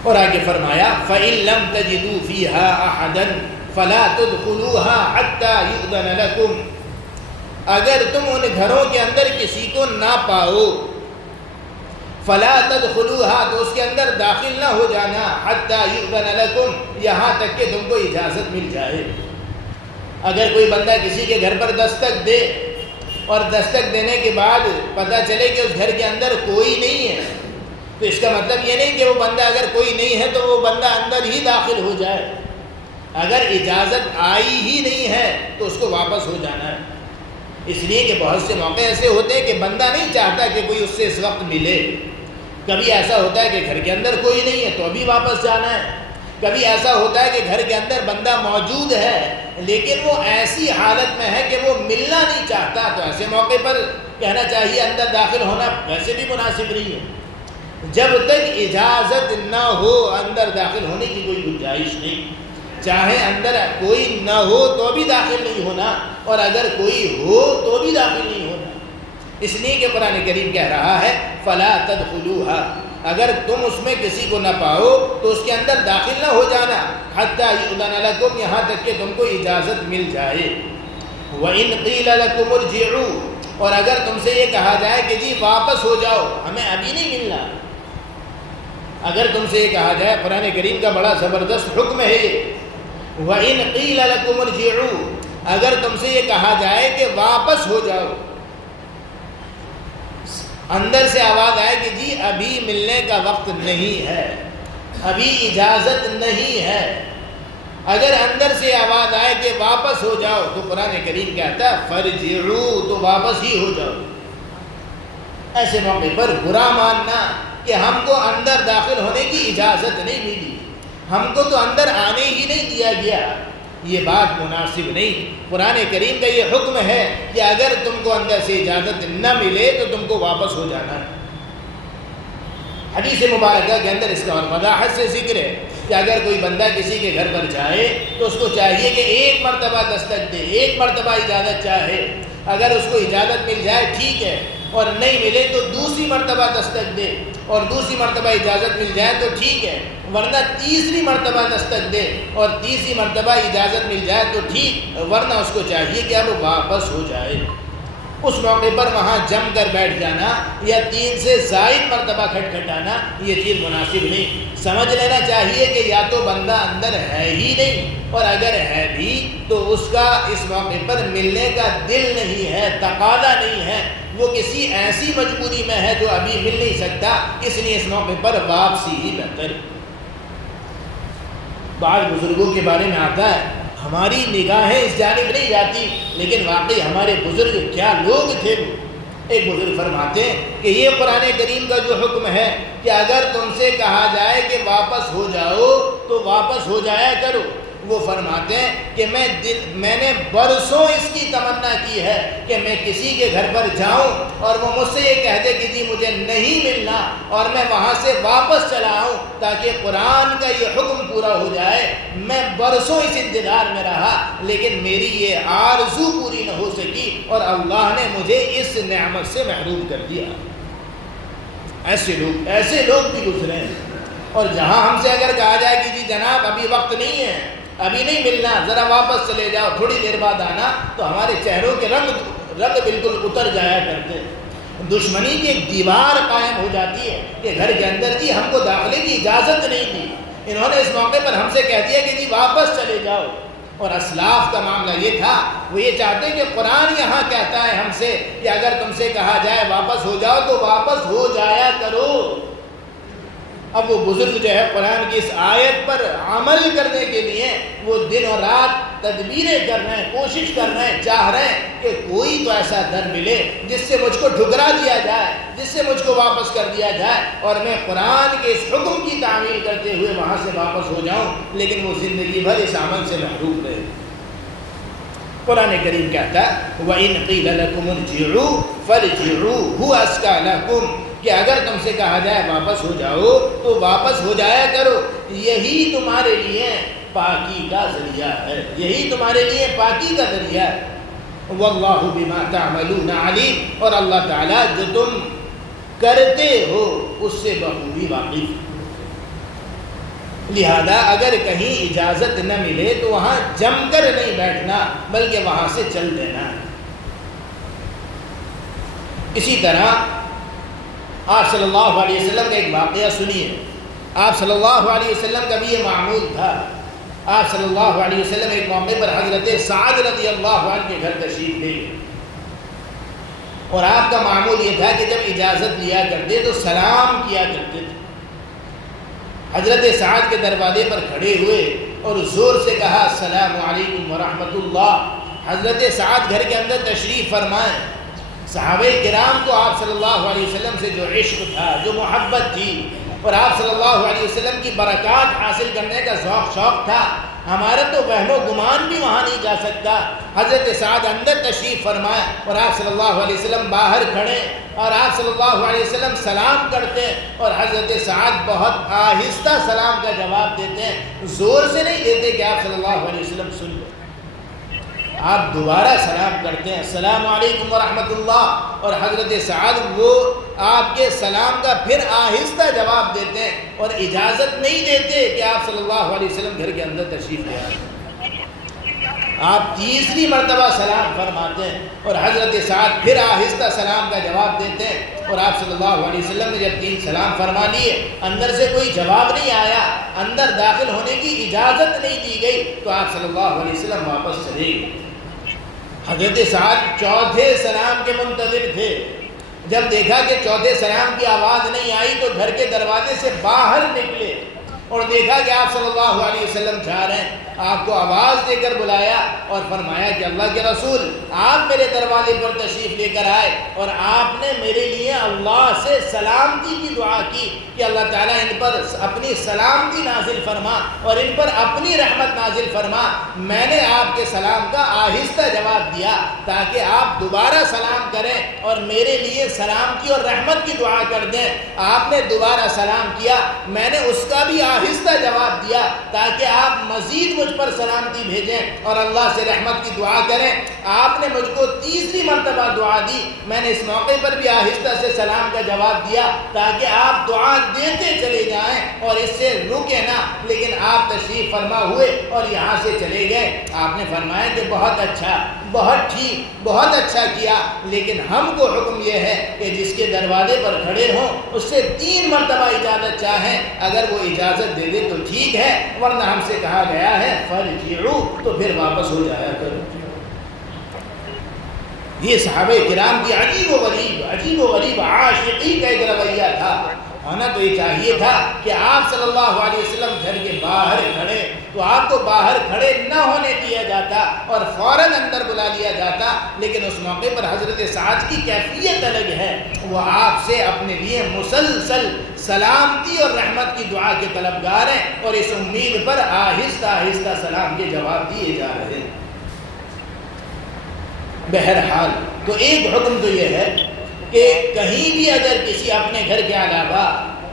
اور آگے فرمایا فَإِن لَمْ تَجِدُوا فِيهَا أَحَدًا فَلَا تُدْخُلُوهَا حَتَّى يُؤْذَنَ لَكُمْ، اگر تم ان گھروں کے اندر کسی کو نہ پاؤ، فَلَا تَدْخُلُوهَا، تو اس کے اندر داخل نہ ہو جانا، حَتَّى يُؤْذَنَ لَكُمْ، یہاں تک کہ تم کو اجازت مل جائے۔ اگر کوئی بندہ کسی کے گھر پر دستک دے اور دستک دینے کے بعد پتہ چلے کہ اس گھر کے اندر کوئی نہیں ہے، تو اس کا مطلب یہ نہیں کہ وہ بندہ اگر کوئی نہیں ہے تو وہ بندہ اندر ہی داخل ہو جائے۔ اگر اجازت آئی ہی نہیں ہے تو اس کو واپس ہو جانا ہے، اس لیے کہ بہت سے موقع ایسے ہوتے ہیں کہ بندہ نہیں چاہتا کہ کوئی اس سے اس وقت ملے۔ کبھی ایسا ہوتا ہے کہ گھر کے اندر کوئی نہیں ہے تو ابھی واپس جانا ہے، کبھی ایسا ہوتا ہے کہ گھر کے اندر بندہ موجود ہے لیکن وہ ایسی حالت میں ہے کہ وہ ملنا نہیں چاہتا، تو ایسے موقع پر کہنا چاہیے اندر داخل ہونا ویسے بھی مناسب نہیں ہے۔ جب تک اجازت نہ ہو اندر داخل ہونے کی کوئی گنجائش نہیں، چاہے اندر کوئی نہ ہو تو بھی داخل نہیں ہونا، اور اگر کوئی ہو تو بھی داخل نہیں ہونا، اس لیے کہ قرآن کریم کہہ رہا ہے فَلَا تَدْخُلُوهَا، اگر تم اس میں کسی کو نہ پاؤ تو اس کے اندر داخل نہ ہو جانا، حَتَّى يُؤْذَنَ لَكُمْ، یہاں تک کہ تم کو اجازت مل جائے۔ وَإِنْ قِيلَ لَكُمُ ارْجِعُوا، اور اگر تم سے یہ کہا جائے کہ جی واپس ہو جاؤ، ہمیں ابھی نہیں ملنا، اگر تم سے یہ کہا جائے، قرآن کریم کا بڑا زبردست حکم ہے۔ وَإِنْ قِيلَ لَكُمُ ارْجِعُوا، اگر تم سے یہ کہا جائے کہ واپس ہو جاؤ، اندر سے آواز آئے کہ جی ابھی ملنے کا وقت نہیں ہے، ابھی اجازت نہیں ہے، اگر اندر سے آواز آئے کہ واپس ہو جاؤ، تو قرآن کریم کہتا ہے فَارْجِعُوا، تو واپس ہی ہو جاؤ۔ ایسے موقع پر برا ماننا کہ ہم کو اندر داخل ہونے کی اجازت نہیں ملی، ہم کو تو اندر آنے ہی نہیں دیا گیا، یہ بات مناسب نہیں۔ قرآن کریم کا یہ حکم ہے کہ اگر تم کو اندر سے اجازت نہ ملے تو تم کو واپس ہو جانا ہے۔ حدیث مبارکہ کے اندر اس کا اور وضاحت سے ذکر ہے کہ اگر کوئی بندہ کسی کے گھر پر جائے تو اس کو چاہیے کہ ایک مرتبہ دستک دے، ایک مرتبہ اجازت چاہے، اگر اس کو اجازت مل جائے ٹھیک ہے، اور نہیں ملے تو دوسری مرتبہ دستک دے، اور دوسری مرتبہ اجازت مل جائے تو ٹھیک ہے، ورنہ تیسری مرتبہ دستک دے اور تیسری مرتبہ اجازت مل جائے تو ٹھیک، ورنہ اس کو چاہیے کہ اب واپس ہو جائے۔ اس موقع پر وہاں جم کر بیٹھ جانا یا 3 سے زائد مرتبہ کھٹکھٹانا یہ چیز مناسب نہیں۔ سمجھ لینا چاہیے کہ یا تو بندہ اندر ہے ہی نہیں، اور اگر ہے بھی تو اس کا اس موقع پر ملنے کا دل نہیں ہے، تقاضا نہیں ہے، وہ کسی ایسی مجبوری میں ہے جو ابھی مل نہیں سکتا، اس لیے اس موقع پر واپسی ہی بہتر۔ بعض بزرگوں کے بارے میں آتا ہے ہماری نگاہیں اس جانب نہیں جاتی، لیکن واقعی ہمارے بزرگ کیا لوگ تھے، ایک بزرگ فرماتے ہیں کہ یہ قرآن کریم کا جو حکم ہے کہ اگر تم سے کہا جائے کہ واپس ہو جاؤ تو واپس ہو جایا کرو، وہ فرماتے ہیں کہ میں نے برسوں اس کی تمنا کی ہے کہ میں کسی کے گھر پر جاؤں اور وہ مجھ سے یہ کہہ دے کہ جی مجھے نہیں ملنا، اور میں وہاں سے واپس چلا آؤں تاکہ قرآن کا یہ حکم پورا ہو جائے۔ میں برسوں اس انتظار میں رہا لیکن میری یہ آرزو پوری نہ ہو سکی اور اللہ نے مجھے اس نعمت سے محروم کر دیا۔ ایسے لوگ بھی گزرے ہیں۔ اور جہاں ہم سے اگر کہا جائے کہ جی جناب ابھی وقت نہیں ہے، ابھی نہیں ملنا، ذرا واپس چلے جاؤ، تھوڑی دیر بعد آنا، تو ہمارے چہروں کے رنگ بالکل اتر جایا کرتے ہیں۔ دشمنی کی ایک دیوار قائم ہو جاتی ہے کہ گھر کے اندر جی ہم کو داخلے کی اجازت نہیں دی، انہوں نے اس موقع پر ہم سے کہہ دیا کہ جی واپس چلے جاؤ۔ اور اسلاف کا معاملہ یہ تھا، وہ یہ چاہتے کہ قرآن یہاں کہتا ہے ہم سے کہ اگر تم سے کہا جائے واپس ہو جاؤ تو واپس ہو جایا کرو۔ اب وہ بزرگ جو ہے قرآن کی اس آیت پر عمل کرنے کے لیے وہ دن اور رات تدبیریں کر رہے ہیں، کوشش کر رہے ہیں، چاہ رہے ہیں کہ کوئی تو ایسا در ملے جس سے مجھ کو ٹھکرا دیا جائے، جس سے مجھ کو واپس کر دیا جائے اور میں قرآن کے اس حکم کی تعمیل کرتے ہوئے وہاں سے واپس ہو جاؤں، لیکن وہ زندگی بھر اس عمل سے محروم رہے۔ قرآن کریم کہتا ہے وَإِنْ قِيلَ لَكُمُ ارْجِعُوا فَارْجِعُوا هُوَ أَزْكَىٰ لَكُمْ، کہ اگر تم سے کہا جائے واپس ہو جاؤ تو واپس ہو جایا کرو، یہی تمہارے لیے پاکی کا ذریعہ ہے، یہی تمہارے لیے پاکی کا ذریعہ ہے۔ وَاللَّهُ بِمَا تَعْمَلُونَ عَلِيمٌ، اور اللہ تعالیٰ جو تم کرتے ہو اس سے بخوبی واقف ہے۔ لہذا اگر کہیں اجازت نہ ملے تو وہاں جم کر نہیں بیٹھنا بلکہ وہاں سے چل دینا۔ اسی طرح آپ صلی اللہ علیہ وسلم کا ایک واقعہ سنیے۔ آپ صلی اللہ علیہ وسلم کا بھی یہ معمول تھا۔ آپ صلی اللہ علیہ وسلم ایک موقع پر حضرت سعد رضی اللہ عنہ کے گھر تشریف لے گئے، اور آپ کا معمول یہ تھا کہ جب اجازت لیا کرتے تو سلام کیا کرتے تھے۔ حضرت سعد کے دروازے پر کھڑے ہوئے اور زور سے کہا السلام علیکم ورحمۃ اللہ۔ حضرت سعد گھر کے اندر تشریف فرمائیں۔ صحابہ کرام کو آپ صلی اللہ علیہ وسلم سے جو عشق تھا، جو محبت تھی، اور آپ صلی اللہ علیہ وسلم کی برکات حاصل کرنے کا شوق تھا، ہمارا تو وہم و گمان بھی وہاں نہیں جا سکتا۔ حضرت سعد اندر تشریف فرمائے اور آپ صلی اللہ علیہ وسلم باہر کھڑے اور آپ صلی اللہ علیہ وسلم سلام کرتے ہیں، اور حضرت سعد بہت آہستہ سلام کا جواب دیتے ہیں، زور سے نہیں دیتے کہ آپ صلی اللہ علیہ وسلم سن لیں۔ آپ دوبارہ سلام کرتے ہیں السلام علیکم ورحمۃ اللہ، اور حضرت سعد وہ آپ کے سلام کا پھر آہستہ جواب دیتے ہیں اور اجازت نہیں دیتے کہ آپ صلی اللہ علیہ وسلم گھر کے اندر تشریف لے آئیں۔ آپ تیسری مرتبہ سلام فرماتے ہیں اور حضرت سعد پھر آہستہ سلام کا جواب دیتے ہیں، اور آپ صلی اللہ علیہ وسلم نے جب 3 سلام فرما لیے، اندر سے کوئی جواب نہیں آیا، اندر داخل ہونے کی اجازت نہیں دی گئی، تو آپ صلی اللہ علیہ وسلم واپس چلے گئے۔ حضرت سعد چوتھے سلام کے منتظر تھے۔ جب دیکھا کہ چوتھے سلام کی آواز نہیں آئی تو گھر کے دروازے سے باہر نکلے اور دیکھا کہ آپ صلی اللہ علیہ وسلم جا رہے ہیں۔ آپ کو آواز دے کر بلایا اور فرمایا کہ اللہ کے رسول آپ میرے دروازے پر تشریف لے کر آئے اور آپ نے میرے لیے اللہ سے سلامتی کی دعا کی کہ اللہ تعالیٰ ان پر اپنی سلامتی نازل فرما اور ان پر اپنی رحمت نازل فرما۔ میں نے آپ کے سلام کا آہستہ جواب دیا تاکہ آپ دوبارہ سلام کریں اور میرے لیے سلامتی اور رحمت کی دعا کر دیں۔ آپ نے دوبارہ سلام کیا، میں نے اس کا بھی آہستہ جواب دیا تاکہ آپ مزید مجھ پر سلامتی بھیجیں اور اللہ سے رحمت کی دعا کریں۔ آپ نے مجھ کو تیسری مرتبہ دعا دی، میں نے اس موقع پر بھی آہستہ سے سلام کا جواب دیا تاکہ آپ دعا دیتے چلے جائیں اور اس سے رکے نہ، لیکن آپ تشریف فرما ہوئے اور یہاں سے چلے گئے۔ آپ نے فرمایا کہ بہت اچھا، بہت ٹھیک، بہت اچھا کیا، لیکن ہم کو حکم یہ ہے کہ جس کے دروازے پر کھڑے ہوں اس سے 3 مرتبہ اجازت چاہیں، اگر وہ اجازت دے دے تو ٹھیک ہے، ورنہ ہم سے کہا گیا ہے فرجعوا، تو پھر واپس ہو جایا کرو۔ یہ صحابہ کرام کی عجیب و غریب عاشقی کا ایک رویہ تھا۔ ہونا تو یہ چاہیے تھا کہ آپ صلی اللہ علیہ وسلم گھر کے باہر کھڑے تو آپ کو باہر کھڑے نہ ہونے دیا جاتا اور فوراً اندر بلا لیا جاتا، لیکن اس موقع پر حضرت سعد کی کیفیت الگ ہے، وہ آپ سے اپنے لیے مسلسل سلامتی اور رحمت کی دعا کے طلبگار ہیں، اور اس امید پر آہستہ آہستہ سلام کے جواب دیے جا رہے ہیں۔ بہرحال تو ایک حکم تو یہ ہے کہ کہیں بھی اگر کسی اپنے گھر کے علاوہ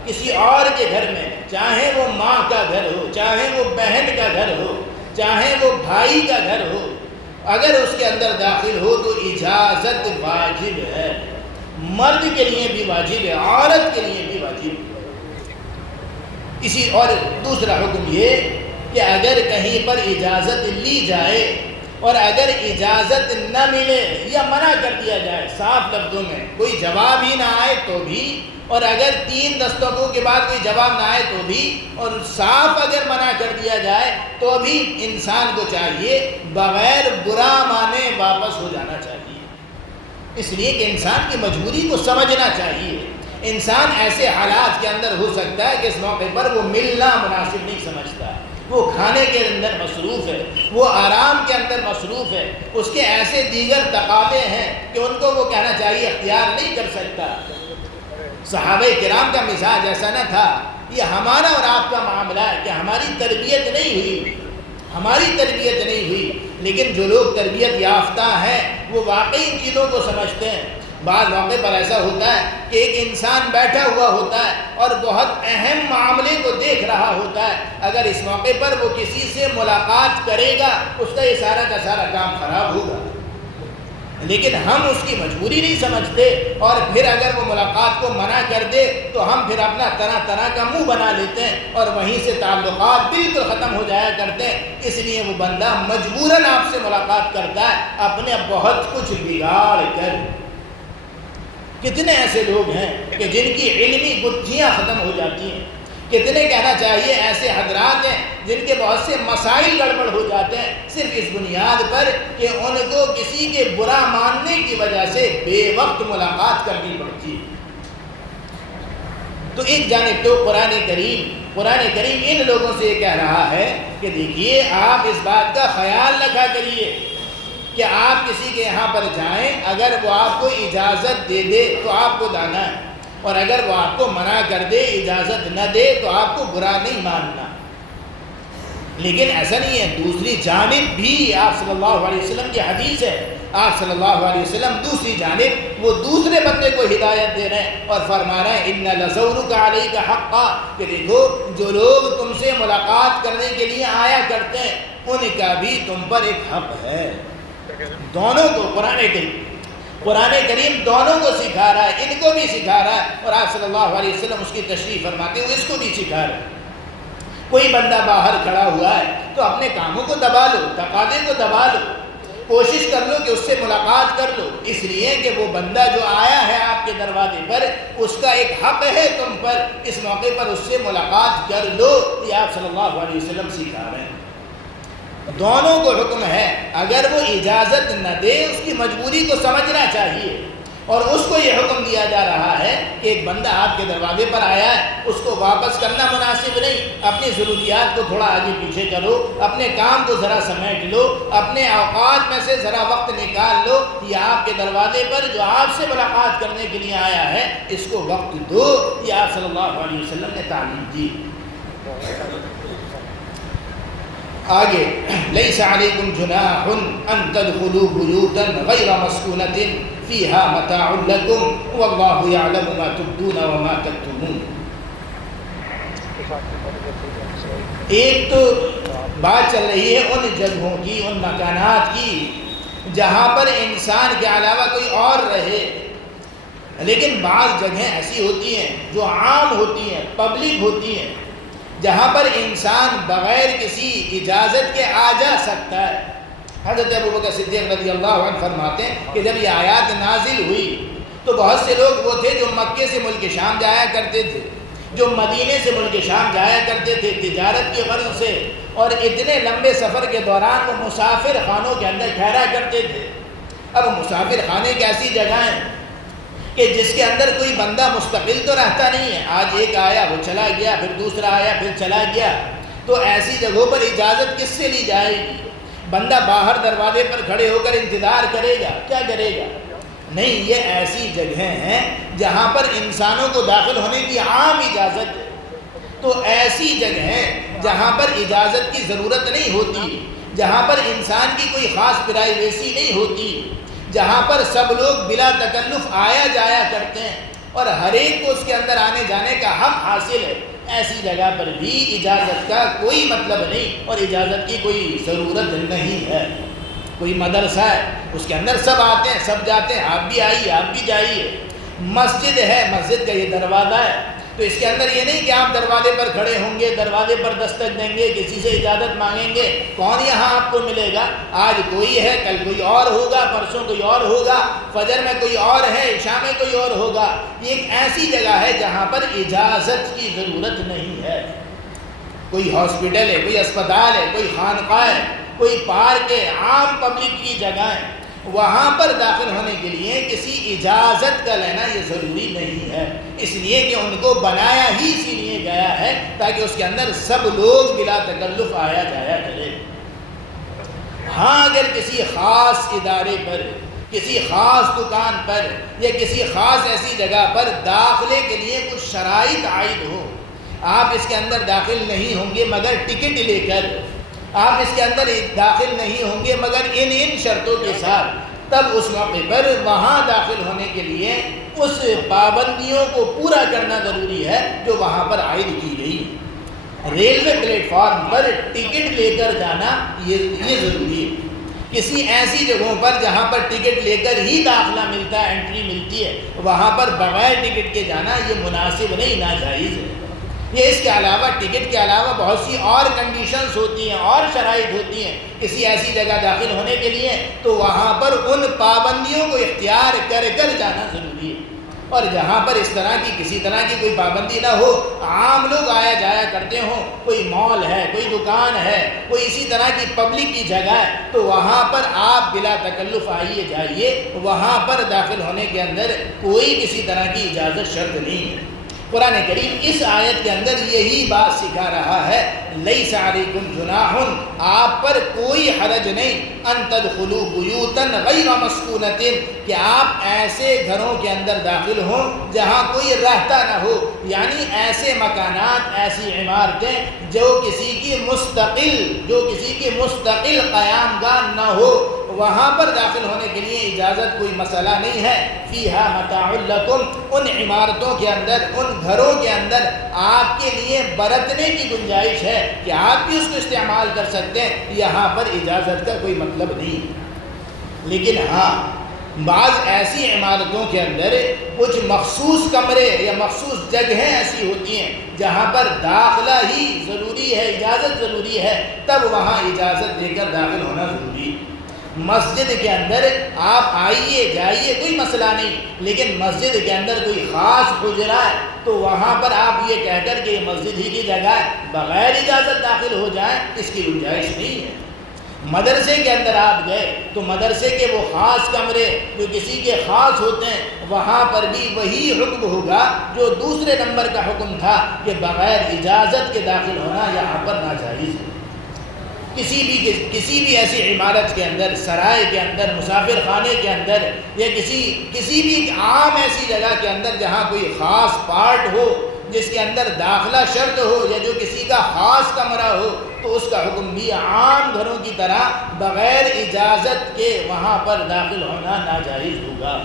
کسی اور کے گھر میں، چاہے وہ ماں کا گھر ہو، چاہے وہ بہن کا گھر ہو، چاہے وہ بھائی کا گھر ہو، اگر اس کے اندر داخل ہو تو اجازت واجب ہے، مرد کے لیے بھی واجب ہے، عورت کے لیے بھی واجب ہے۔ اور دوسرا حکم یہ کہ اگر کہیں پر اجازت لی جائے اور اگر اجازت نہ ملے یا منع کر دیا جائے، صاف لفظوں میں کوئی جواب ہی نہ آئے تو بھی، اور اگر 3 دستکوں کے بعد کوئی جواب نہ آئے تو بھی، اور صاف اگر منع کر دیا جائے تو بھی انسان کو چاہیے بغیر برا مانے واپس ہو جانا چاہیے، اس لیے کہ انسان کی مجبوری کو سمجھنا چاہیے۔ انسان ایسے حالات کے اندر ہو سکتا ہے کہ اس موقع پر وہ ملنا مناسب نہیں سمجھتا، وہ کھانے کے اندر مصروف ہے، وہ آرام کے اندر مصروف ہے، اس کے ایسے دیگر تقاضے ہیں کہ ان کو وہ کہنا چاہیے اختیار نہیں کر سکتا۔ صحابہ کرام کا مزاج ایسا نہ تھا، یہ ہمارا اور آپ کا معاملہ ہے کہ ہماری تربیت نہیں ہوئی، لیکن جو لوگ تربیت یافتہ ہیں وہ واقعی ان چیزوں کو سمجھتے ہیں۔ بعض موقع پر ایسا ہوتا ہے کہ ایک انسان بیٹھا ہوا ہوتا ہے اور بہت اہم معاملے کو دیکھ رہا ہوتا ہے، اگر اس موقع پر وہ کسی سے ملاقات کرے گا اس کا یہ سارا کا سارا کام خراب ہوگا، لیکن ہم اس کی مجبوری نہیں سمجھتے، اور پھر اگر وہ ملاقات کو منع کر دے تو ہم پھر اپنا طرح طرح کا منہ بنا لیتے ہیں اور وہیں سے تعلقات بالکل ختم ہو جایا کرتے ہیں۔ اس لیے وہ بندہ مجبوراً آپ سے ملاقات کرتا ہے اپنے بہت کچھ بگاڑ کر۔ کتنے ایسے لوگ ہیں کہ جن کی علمی گتھیاں ختم ہو جاتی ہیں، کتنے کہنا چاہیے ایسے حضرات ہیں جن کے بہت سے مسائل گڑبڑ ہو جاتے ہیں صرف اس بنیاد پر کہ ان کو کسی کے برا ماننے کی وجہ سے بے وقت ملاقات کرنی پڑتی ہے۔ تو ایک جانب تو قرآن کریم ان لوگوں سے یہ کہہ رہا ہے کہ دیکھیے آپ اس بات کا خیال رکھا کریے کہ آپ کسی کے یہاں پر جائیں، اگر وہ آپ کو اجازت دے دے تو آپ کو جانا ہے، اور اگر وہ آپ کو منع کر دے، اجازت نہ دے تو آپ کو برا نہیں ماننا۔ لیکن ایسا نہیں ہے، دوسری جانب بھی آپ صلی اللہ علیہ وسلم کی حدیث ہے، آپ صلی اللہ علیہ وسلم دوسری جانب وہ دوسرے بندے کو ہدایت دے رہے ہیں اور فرما رہے ہیں اِنَّ لَزَوْرُكَ عَلَيْكَ حَقًّا، کہ دیکھو جو لوگ تم سے ملاقات کرنے کے لیے آیا کرتے ہیں ان کا بھی تم پر ایک حق ہے۔ دونوں کو قرآن کریم دونوں کو سکھا رہا ہے، ان کو بھی سکھا رہا ہے، اور آپ صلی اللہ علیہ وسلم اس کی تشریح فرماتے ہوئے اس کو بھی سکھا رہے ہیں۔ کوئی بندہ باہر کھڑا ہوا ہے تو اپنے کاموں کو دبا لو، تقاضے کو دبا لو، کوشش کر لو کہ اس سے ملاقات کر لو، اس لیے کہ وہ بندہ جو آیا ہے آپ کے دروازے پر اس کا ایک حق ہے تم پر، اس موقع پر اس سے ملاقات کر لو۔ یہ آپ صلی اللہ علیہ وسلم سکھا رہے ہیں۔ دونوں کو حکم ہے، اگر وہ اجازت نہ دے اس کی مجبوری کو سمجھنا چاہیے، اور اس کو یہ حکم دیا جا رہا ہے کہ ایک بندہ آپ کے دروازے پر آیا ہے اس کو واپس کرنا مناسب نہیں، اپنی ضروریات کو تھوڑا آگے پیچھے کرو، اپنے کام کو ذرا سمیٹ لو، اپنے اوقات میں سے ذرا وقت نکال لو، یہ آپ کے دروازے پر جو آپ سے ملاقات کرنے کے لیے آیا ہے اس کو وقت دو۔ یہ آپ صلی اللہ علیہ وسلم نے تعلیم دی۔ آگے لیس علیکم جناح ان تدخلوا بیوتا غیر مسکونۃ فیہا متاع لکم واللہ یعلم ما تبدون وما تکتمون۔ ایک تو بات چل رہی ہے ان جگہوں کی، ان مکانات کی جہاں پر انسان کے علاوہ کوئی اور رہے، لیکن بعض جگہیں ایسی ہوتی ہیں جو عام ہوتی ہیں، پبلک ہوتی ہیں، جہاں پر انسان بغیر کسی اجازت کے آ جا سکتا ہے۔ حضرت ابوبکر صدیق رضی اللہ عنہ فرماتے ہیں کہ جب یہ آیات نازل ہوئی تو بہت سے لوگ وہ تھے جو مکے سے ملک شام جایا کرتے تھے، جو مدینے سے ملک شام جایا کرتے تھے تجارت کی غرض سے، اور اتنے لمبے سفر کے دوران وہ مسافر خانوں کے اندر ٹھہرا کرتے تھے۔ اب مسافر خانے ایک ایسی جگہ ہیں کہ جس کے اندر کوئی بندہ مستقل تو رہتا نہیں ہے، آج ایک آیا وہ چلا گیا، پھر دوسرا آیا پھر چلا گیا، تو ایسی جگہوں پر اجازت کس سے لی جائے گی؟ بندہ باہر دروازے پر کھڑے ہو کر انتظار کرے گا؟ کیا کرے گا؟ نہیں، یہ ایسی جگہیں ہیں جہاں پر انسانوں کو داخل ہونے کی عام اجازت ہے۔ تو ایسی جگہیں جہاں پر اجازت کی ضرورت نہیں ہوتی، جہاں پر انسان کی کوئی خاص پرائیویسی نہیں ہوتی، جہاں پر سب لوگ بلا تکلف آیا جایا کرتے ہیں اور ہر ایک کو اس کے اندر آنے جانے کا حق حاصل ہے، ایسی جگہ پر بھی اجازت کا کوئی مطلب نہیں اور اجازت کی کوئی ضرورت نہیں ہے۔ کوئی مدرسہ ہے، اس کے اندر سب آتے ہیں، سب جاتے ہیں، آپ بھی آئیے، آپ بھی جائیے۔ مسجد ہے، مسجد کا یہ دروازہ ہے، تو اس کے اندر یہ نہیں کہ آپ دروازے پر کھڑے ہوں گے، دروازے پر دستک دیں گے، کسی سے اجازت مانگیں گے، کون یہاں آپ کو ملے گا؟ آج کوئی ہے، کل کوئی اور ہوگا، پرسوں کوئی اور ہوگا، فجر میں کوئی اور ہے، عشاء میں کوئی اور ہوگا۔ یہ ایک ایسی جگہ ہے جہاں پر اجازت کی ضرورت نہیں ہے۔ کوئی ہاسپٹل ہے، کوئی اسپتال ہے، کوئی خانقاہ ہے، کوئی پارک ہے، عام پبلک کی جگہ ہے، وہاں پر داخل ہونے کے لیے کسی اجازت کا لینا یہ ضروری نہیں ہے، اس لیے کہ ان کو بنایا ہی اسی لیے گیا ہے تاکہ اس کے اندر سب لوگ بلا تکلف آیا جایا کرے۔ ہاں، اگر کسی خاص ادارے پر، کسی خاص دکان پر یا کسی خاص ایسی جگہ پر داخلے کے لیے کچھ شرائط عائد ہو، آپ اس کے اندر داخل نہیں ہوں گے مگر ٹکٹ لے کر، آپ اس کے اندر داخل نہیں ہوں گے مگر ان شرطوں کے ساتھ، تب اس موقع پر وہاں داخل ہونے کے لیے اس پابندیوں کو پورا کرنا ضروری ہے جو وہاں پر عائد کی گئی۔ ریلوے پلیٹ فارم پر ٹکٹ لے کر جانا یہ ضروری ہے۔ کسی ایسی جگہوں پر جہاں پر ٹکٹ لے کر ہی داخلہ ملتا ہے، انٹری ملتی ہے، وہاں پر بغیر ٹکٹ کے جانا یہ مناسب نہیں، ناجائز ہے۔ یہ اس کے علاوہ، ٹکٹ کے علاوہ بہت سی اور کنڈیشنز ہوتی ہیں اور شرائط ہوتی ہیں کسی ایسی جگہ داخل ہونے کے لیے، تو وہاں پر ان پابندیوں کو اختیار کر جانا ضروری ہے۔ اور جہاں پر اس طرح کی کسی طرح کی کوئی پابندی نہ ہو، عام لوگ آیا جایا کرتے ہوں، کوئی مال ہے، کوئی دکان ہے، کوئی اسی طرح کی پبلک کی جگہ ہے، تو وہاں پر آپ بلا تکلف آئیے جائیے، وہاں پر داخل ہونے کے اندر کوئی کسی طرح کی اجازت شرط نہیں ہے۔ قرآن کریم اس آیت کے اندر یہی بات سکھا رہا ہے، لیس علیکم جناح، آپ پر کوئی حرج نہیں، ان تدخلوا بیوتا غیر مسکونۃ، کہ آپ ایسے گھروں کے اندر داخل ہوں جہاں کوئی رہتا نہ ہو، یعنی ایسے مکانات، ایسی عمارتیں جو کسی کی مستقل قیام گاہ نہ ہو، وہاں پر داخل ہونے کے لیے اجازت کوئی مسئلہ نہیں ہے۔ فیہا متاع لکم، ان عمارتوں کے اندر، ان گھروں کے اندر آپ کے لیے برتنے کی گنجائش ہے کہ آپ بھی اس کو استعمال کر سکتے ہیں، یہاں پر اجازت کا کوئی مطلب نہیں۔ لیکن ہاں، بعض ایسی عمارتوں کے اندر کچھ مخصوص کمرے یا مخصوص جگہیں ایسی ہوتی ہیں جہاں پر داخلہ ہی ضروری ہے، اجازت ضروری ہے، تب وہاں اجازت دے کر داخل ہونا ضروری ہے۔ مسجد کے اندر آپ آئیے جائیے، کوئی مسئلہ نہیں، لیکن مسجد کے اندر کوئی خاص حجرہ ہے تو وہاں پر آپ یہ کہہ کر کہ یہ مسجد ہی کی جگہ ہے، بغیر اجازت داخل ہو جائیں، اس کی گنجائش نہیں ہے۔ مدرسے کے اندر آپ گئے تو مدرسے کے وہ خاص کمرے جو کسی کے خاص ہوتے ہیں، وہاں پر بھی وہی حکم ہوگا جو دوسرے نمبر کا حکم تھا کہ بغیر اجازت کے داخل ہونا یہاں پر ناجائز ہے۔ کسی بھی ایسی عمارت کے اندر، سرائے کے اندر، مسافر خانے کے اندر، یا کسی بھی عام ایسی جگہ کے اندر جہاں کوئی خاص پارٹ ہو جس کے اندر داخلہ شرط ہو یا جو کسی کا خاص کمرہ ہو، تو اس کا حکم بھی عام گھروں کی طرح بغیر اجازت کے وہاں پر داخل ہونا ناجائز ہوگا۔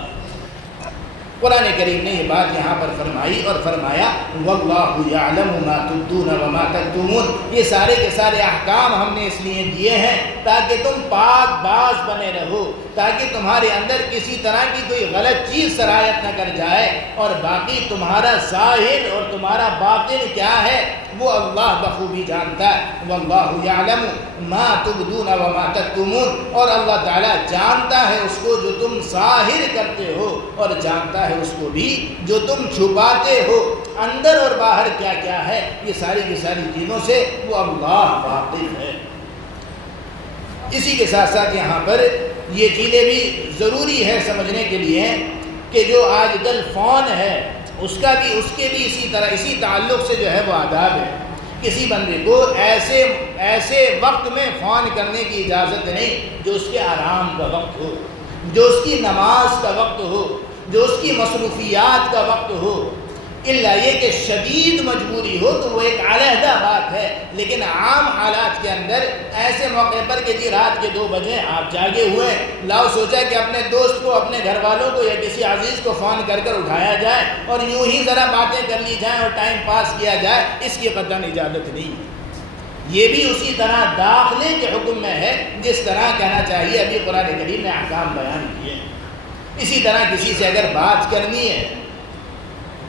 قرآن کریم نے یہ بات یہاں پر فرمائی اور فرمایا واللہ یعلم ما تبدون وما تکتمون، یہ سارے کے سارے احکام ہم نے اس لیے دیے ہیں تاکہ تم پاک باز بنے رہو، تاکہ تمہارے اندر کسی طرح کی کوئی غلط چیز سرایت نہ کر جائے، اور باقی تمہارا ظاہر اور تمہارا باطن کیا ہے وہ اللہ بخوبی جانتا ہے۔ واللہ یعلم ما تبدون وما تکتمون، اور اللہ تعالیٰ جانتا ہے اس کو جو تم ظاہر کرتے ہو اور جانتا ہے اس کو بھی جو تم چھپاتے ہو، اندر اور باہر کیا کیا ہے، یہ ساری کی ساری چیزوں سے وہ اللہ واقف ہے۔ اسی کے ساتھ ساتھ یہاں پر یہ چیزیں بھی ضروری ہے سمجھنے کے لیے کہ جو آج کل فون ہے اس کے بھی اسی تعلق سے جو ہے وہ آداب ہے کسی بندے کو ایسے وقت میں فون کرنے کی اجازت نہیں جو اس کے آرام کا وقت ہو، جو اس کی نماز کا وقت ہو، جو اس کی مصروفیات کا وقت ہو، الا یہ کہ شدید مجبوری ہو تو وہ ایک علیحدہ بات ہے۔ لیکن عام حالات کے اندر ایسے موقع پر کہ جی رات کے 2 بجے آپ جاگے ہوئے، لاؤ سوچا کہ اپنے دوست کو، اپنے گھر والوں کو یا کسی عزیز کو فون کر اٹھایا جائے اور یوں ہی ذرا باتیں کر لی جائیں اور ٹائم پاس کیا جائے، اس کی قطعاً اجازت نہیں ہے۔ یہ بھی اسی طرح داخلے کے حکم میں ہے جس طرح کہنا چاہیے ابھی قرآن کریم نے احکام بیان کیے۔ اسی طرح کسی سے اگر بات کرنی ہے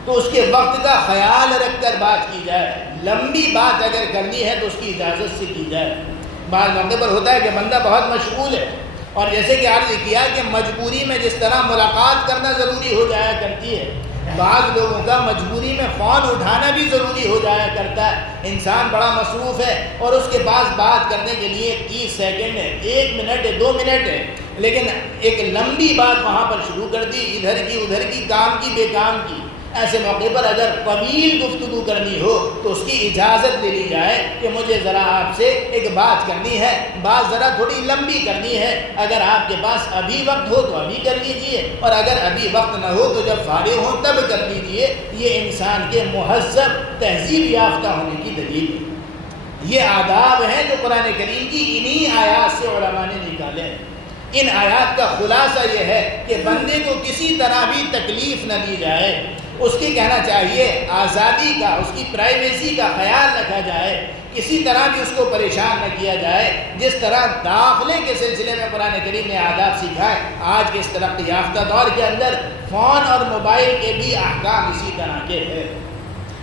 تو اس کے وقت کا خیال رکھ کر بات کی جائے، لمبی بات اگر کرنی ہے تو اس کی اجازت سے کی جائے۔ بعض موقع پر ہوتا ہے کہ بندہ بہت مشغول ہے، اور جیسے کہ عرض کیا کہ مجبوری میں جس طرح ملاقات کرنا ضروری ہو جایا کرتی ہے، بعض لوگوں کا مجبوری میں فون اٹھانا بھی ضروری ہو جایا کرتا ہے۔ انسان بڑا مصروف ہے اور اس کے پاس بات کرنے کے لیے 30 سیکنڈ ہے، 1 منٹ ہے، 2 منٹ ہے، لیکن ایک لمبی بات وہاں پر شروع کر دی، ادھر کی ادھر کی، کام کی بے کام کی۔ ایسے موقع پر اگر طویل گفتگو کرنی ہو تو اس کی اجازت لے لی جائے کہ مجھے ذرا آپ سے ایک بات کرنی ہے، بات ذرا تھوڑی لمبی کرنی ہے، اگر آپ کے پاس ابھی وقت ہو تو ابھی کر لیجئے، اور اگر ابھی وقت نہ ہو تو جب فارغ ہوں تب کر لیجئے۔ یہ انسان کے مہذب، تہذیب یافتہ ہونے کی دلیل ہے۔ یہ آداب ہیں جو قرآن کریم کی انہی آیات سے علماء نے نکالے ہیں۔ ان آیات کا خلاصہ یہ ہے کہ بندے کو کسی طرح بھی تکلیف نہ دی جائے، اس کی کہنا چاہیے آزادی کا، اس کی پرائیویسی کا خیال رکھا جائے، کسی طرح بھی اس کو پریشان نہ کیا جائے۔ جس طرح داخلے کے سلسلے میں قرآن کریم نے آداب سکھائے، آج کے اس ترقی یافتہ دور کے اندر فون اور موبائل کے بھی احکام اسی طرح کے ہیں۔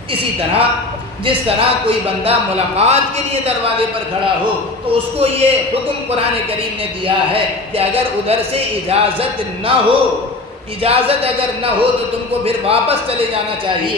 اسی طرح جس طرح کوئی بندہ ملاقات کے لیے دروازے پر کھڑا ہو تو اس کو یہ حکم قرآن کریم نے دیا ہے کہ اگر ادھر سے اجازت نہ ہو، اجازت اگر نہ ہو تو تم کو پھر واپس چلے جانا چاہیے۔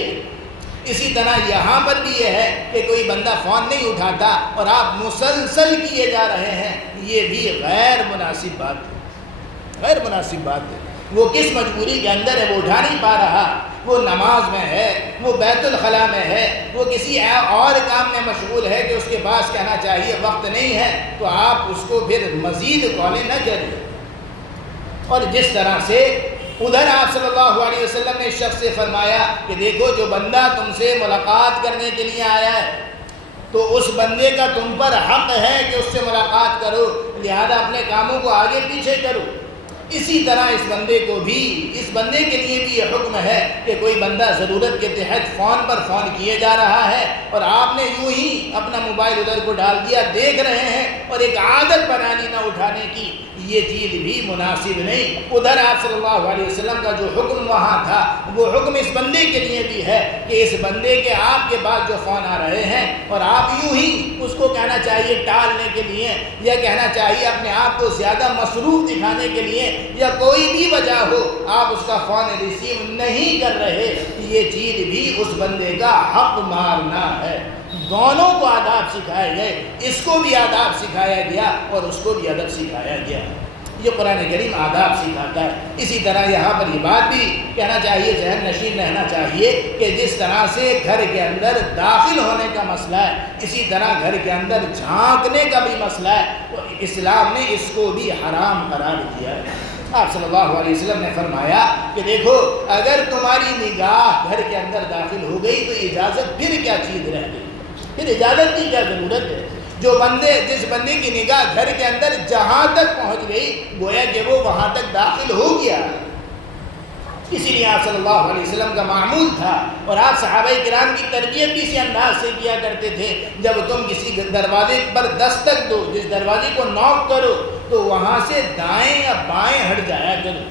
اسی طرح یہاں پر بھی یہ ہے کہ کوئی بندہ فون نہیں اٹھاتا اور آپ مسلسل کیے جا رہے ہیں، یہ بھی غیر مناسب بات ہے، غیر مناسب بات ہے۔ وہ کس مجبوری کے اندر ہے، وہ اٹھا نہیں پا رہا، وہ نماز میں ہے، وہ بیت الخلاء میں ہے، وہ کسی اور کام میں مشغول ہے کہ اس کے پاس کہنا چاہیے وقت نہیں ہے، تو آپ اس کو پھر مزید کالیں نہ کریں۔ اور جس طرح سے ادھر آپ صلی اللہ علیہ وسلم نے اس شخص سے فرمایا کہ دیکھو جو بندہ تم سے ملاقات کرنے کے لیے آیا ہے تو اس بندے کا تم پر حق ہے کہ اس سے ملاقات کرو، لہذا اپنے کاموں کو آگے پیچھے کرو۔ اسی طرح اس بندے کے لیے بھی یہ حکم ہے کہ کوئی بندہ ضرورت کے تحت فون پر فون کیے جا رہا ہے اور آپ نے یوں ہی اپنا موبائل ادھر کو ڈال دیا، دیکھ رہے ہیں، اور ایک عادت بنا لی نہ اٹھانے کی، یہ چیز بھی مناسب نہیں۔ ادھر آپ صلی اللہ علیہ وسلم کا جو حکم وہاں تھا وہ حکم اس بندے کے لیے بھی ہے کہ اس بندے کے آپ کے پاس جو فون آ رہے ہیں اور آپ یوں ہی اس کو کہنا چاہیے ٹالنے کے لیے، یا کہنا چاہیے اپنے آپ کو زیادہ مصروف دکھانے کے لیے، یا کوئی بھی وجہ ہو آپ اس کا فون ریسیو نہیں کر رہے، یہ چیز بھی اس بندے کا حق مارنا ہے۔ دونوں کو آداب سکھائے گئے، اس کو بھی آداب سکھایا گیا اور اس کو بھی ادب سکھایا گیا۔ یہ قرآن کریم آداب سکھاتا ہے۔ اسی طرح یہاں پر یہ بات بھی کہنا چاہیے، ذہن نشین رہنا چاہیے کہ جس طرح سے گھر کے اندر داخل ہونے کا مسئلہ ہے، اسی طرح گھر کے اندر جھانکنے کا بھی مسئلہ ہے، تو اسلام نے اس کو بھی حرام قرار دیا ہے۔ آپ صلی اللہ علیہ وسلم نے فرمایا کہ دیکھو اگر تمہاری نگاہ گھر کے اندر داخل ہو گئی تو اجازت پھر کیا چیز رہ گئی، پھر اجازت کی کیا ضرورت ہے؟ جس بندے کی نگاہ گھر کے اندر جہاں تک پہنچ گئی گویا کہ وہ وہاں تک داخل ہو گیا۔ اسی لیے آپ صلی اللہ علیہ وسلم کا معمول تھا، اور آپ صحابہ کرام کی تربیت بھی اسی انداز سے کیا کرتے تھے، جب تم کسی دروازے پر دستک دو، جس دروازے کو نوک کرو تو وہاں سے دائیں یا بائیں ہٹ جایا کرو۔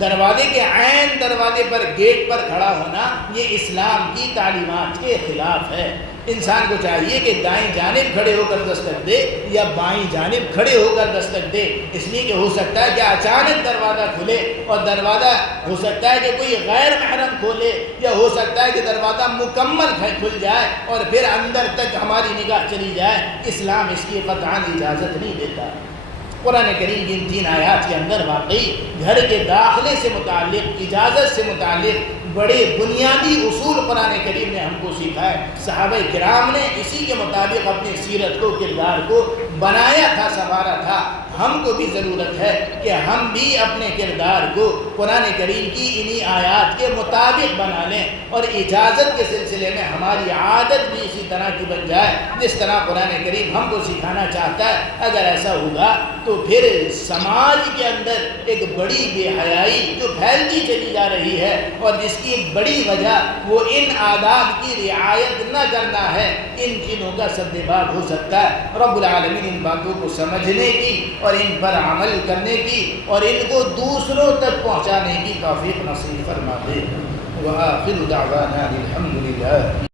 دروازے کے عین دروازے پر، گیٹ پر کھڑا ہونا یہ اسلام کی تعلیمات کے خلاف ہے۔ انسان کو چاہیے کہ دائیں جانب کھڑے ہو کر دستک دے یا بائیں جانب کھڑے ہو کر دستک دے، اس لیے کہ ہو سکتا ہے کہ اچانک دروازہ کھلے، اور دروازہ ہو سکتا ہے کہ کوئی غیر محرم کھولے، یا ہو سکتا ہے کہ دروازہ مکمل کھل جائے اور پھر اندر تک ہماری نگاہ چلی جائے۔ اسلام اس کی قطعاً اجازت نہیں دیتا۔ قرآن کریم کی ان 3 آیات کے اندر واقعی گھر کے داخلے سے متعلق، اجازت سے متعلق بڑے بنیادی اصول قرآن کریم نے ہم کو سکھائے. صحابہ کرام نے اسی کے مطابق اپنی سیرت کو، کردار کو بنایا تھا، سنوارا تھا. ہم کو بھی ضرورت ہے کہ ہم بھی اپنے کردار کو قرآن کریم کی انہی آیات کے مطابق بنا لیں، اور اجازت کے سلسلے میں ہماری عادت بھی اسی طرح کی بن جائے جس طرح قرآن کریم ہم کو سکھانا چاہتا ہے. اگر ایسا ہوگا تو پھر سماج کے اندر ایک بڑی بے حیائی جو پھیلتی چلی جا رہی ہے، اور جس کی ایک بڑی وجہ وہ ان آداب کی رعایت نہ کرنا ہے، ان چیزوں کا سبب ہو سکتا ہے. رب العالمین ان باتوں کو سمجھنے کی اور ان پر عمل کرنے کی اور ان کو دوسروں تک پہنچانے کی توفیق نصیب فرما دے. وآخر دعوانا الحمد للہ.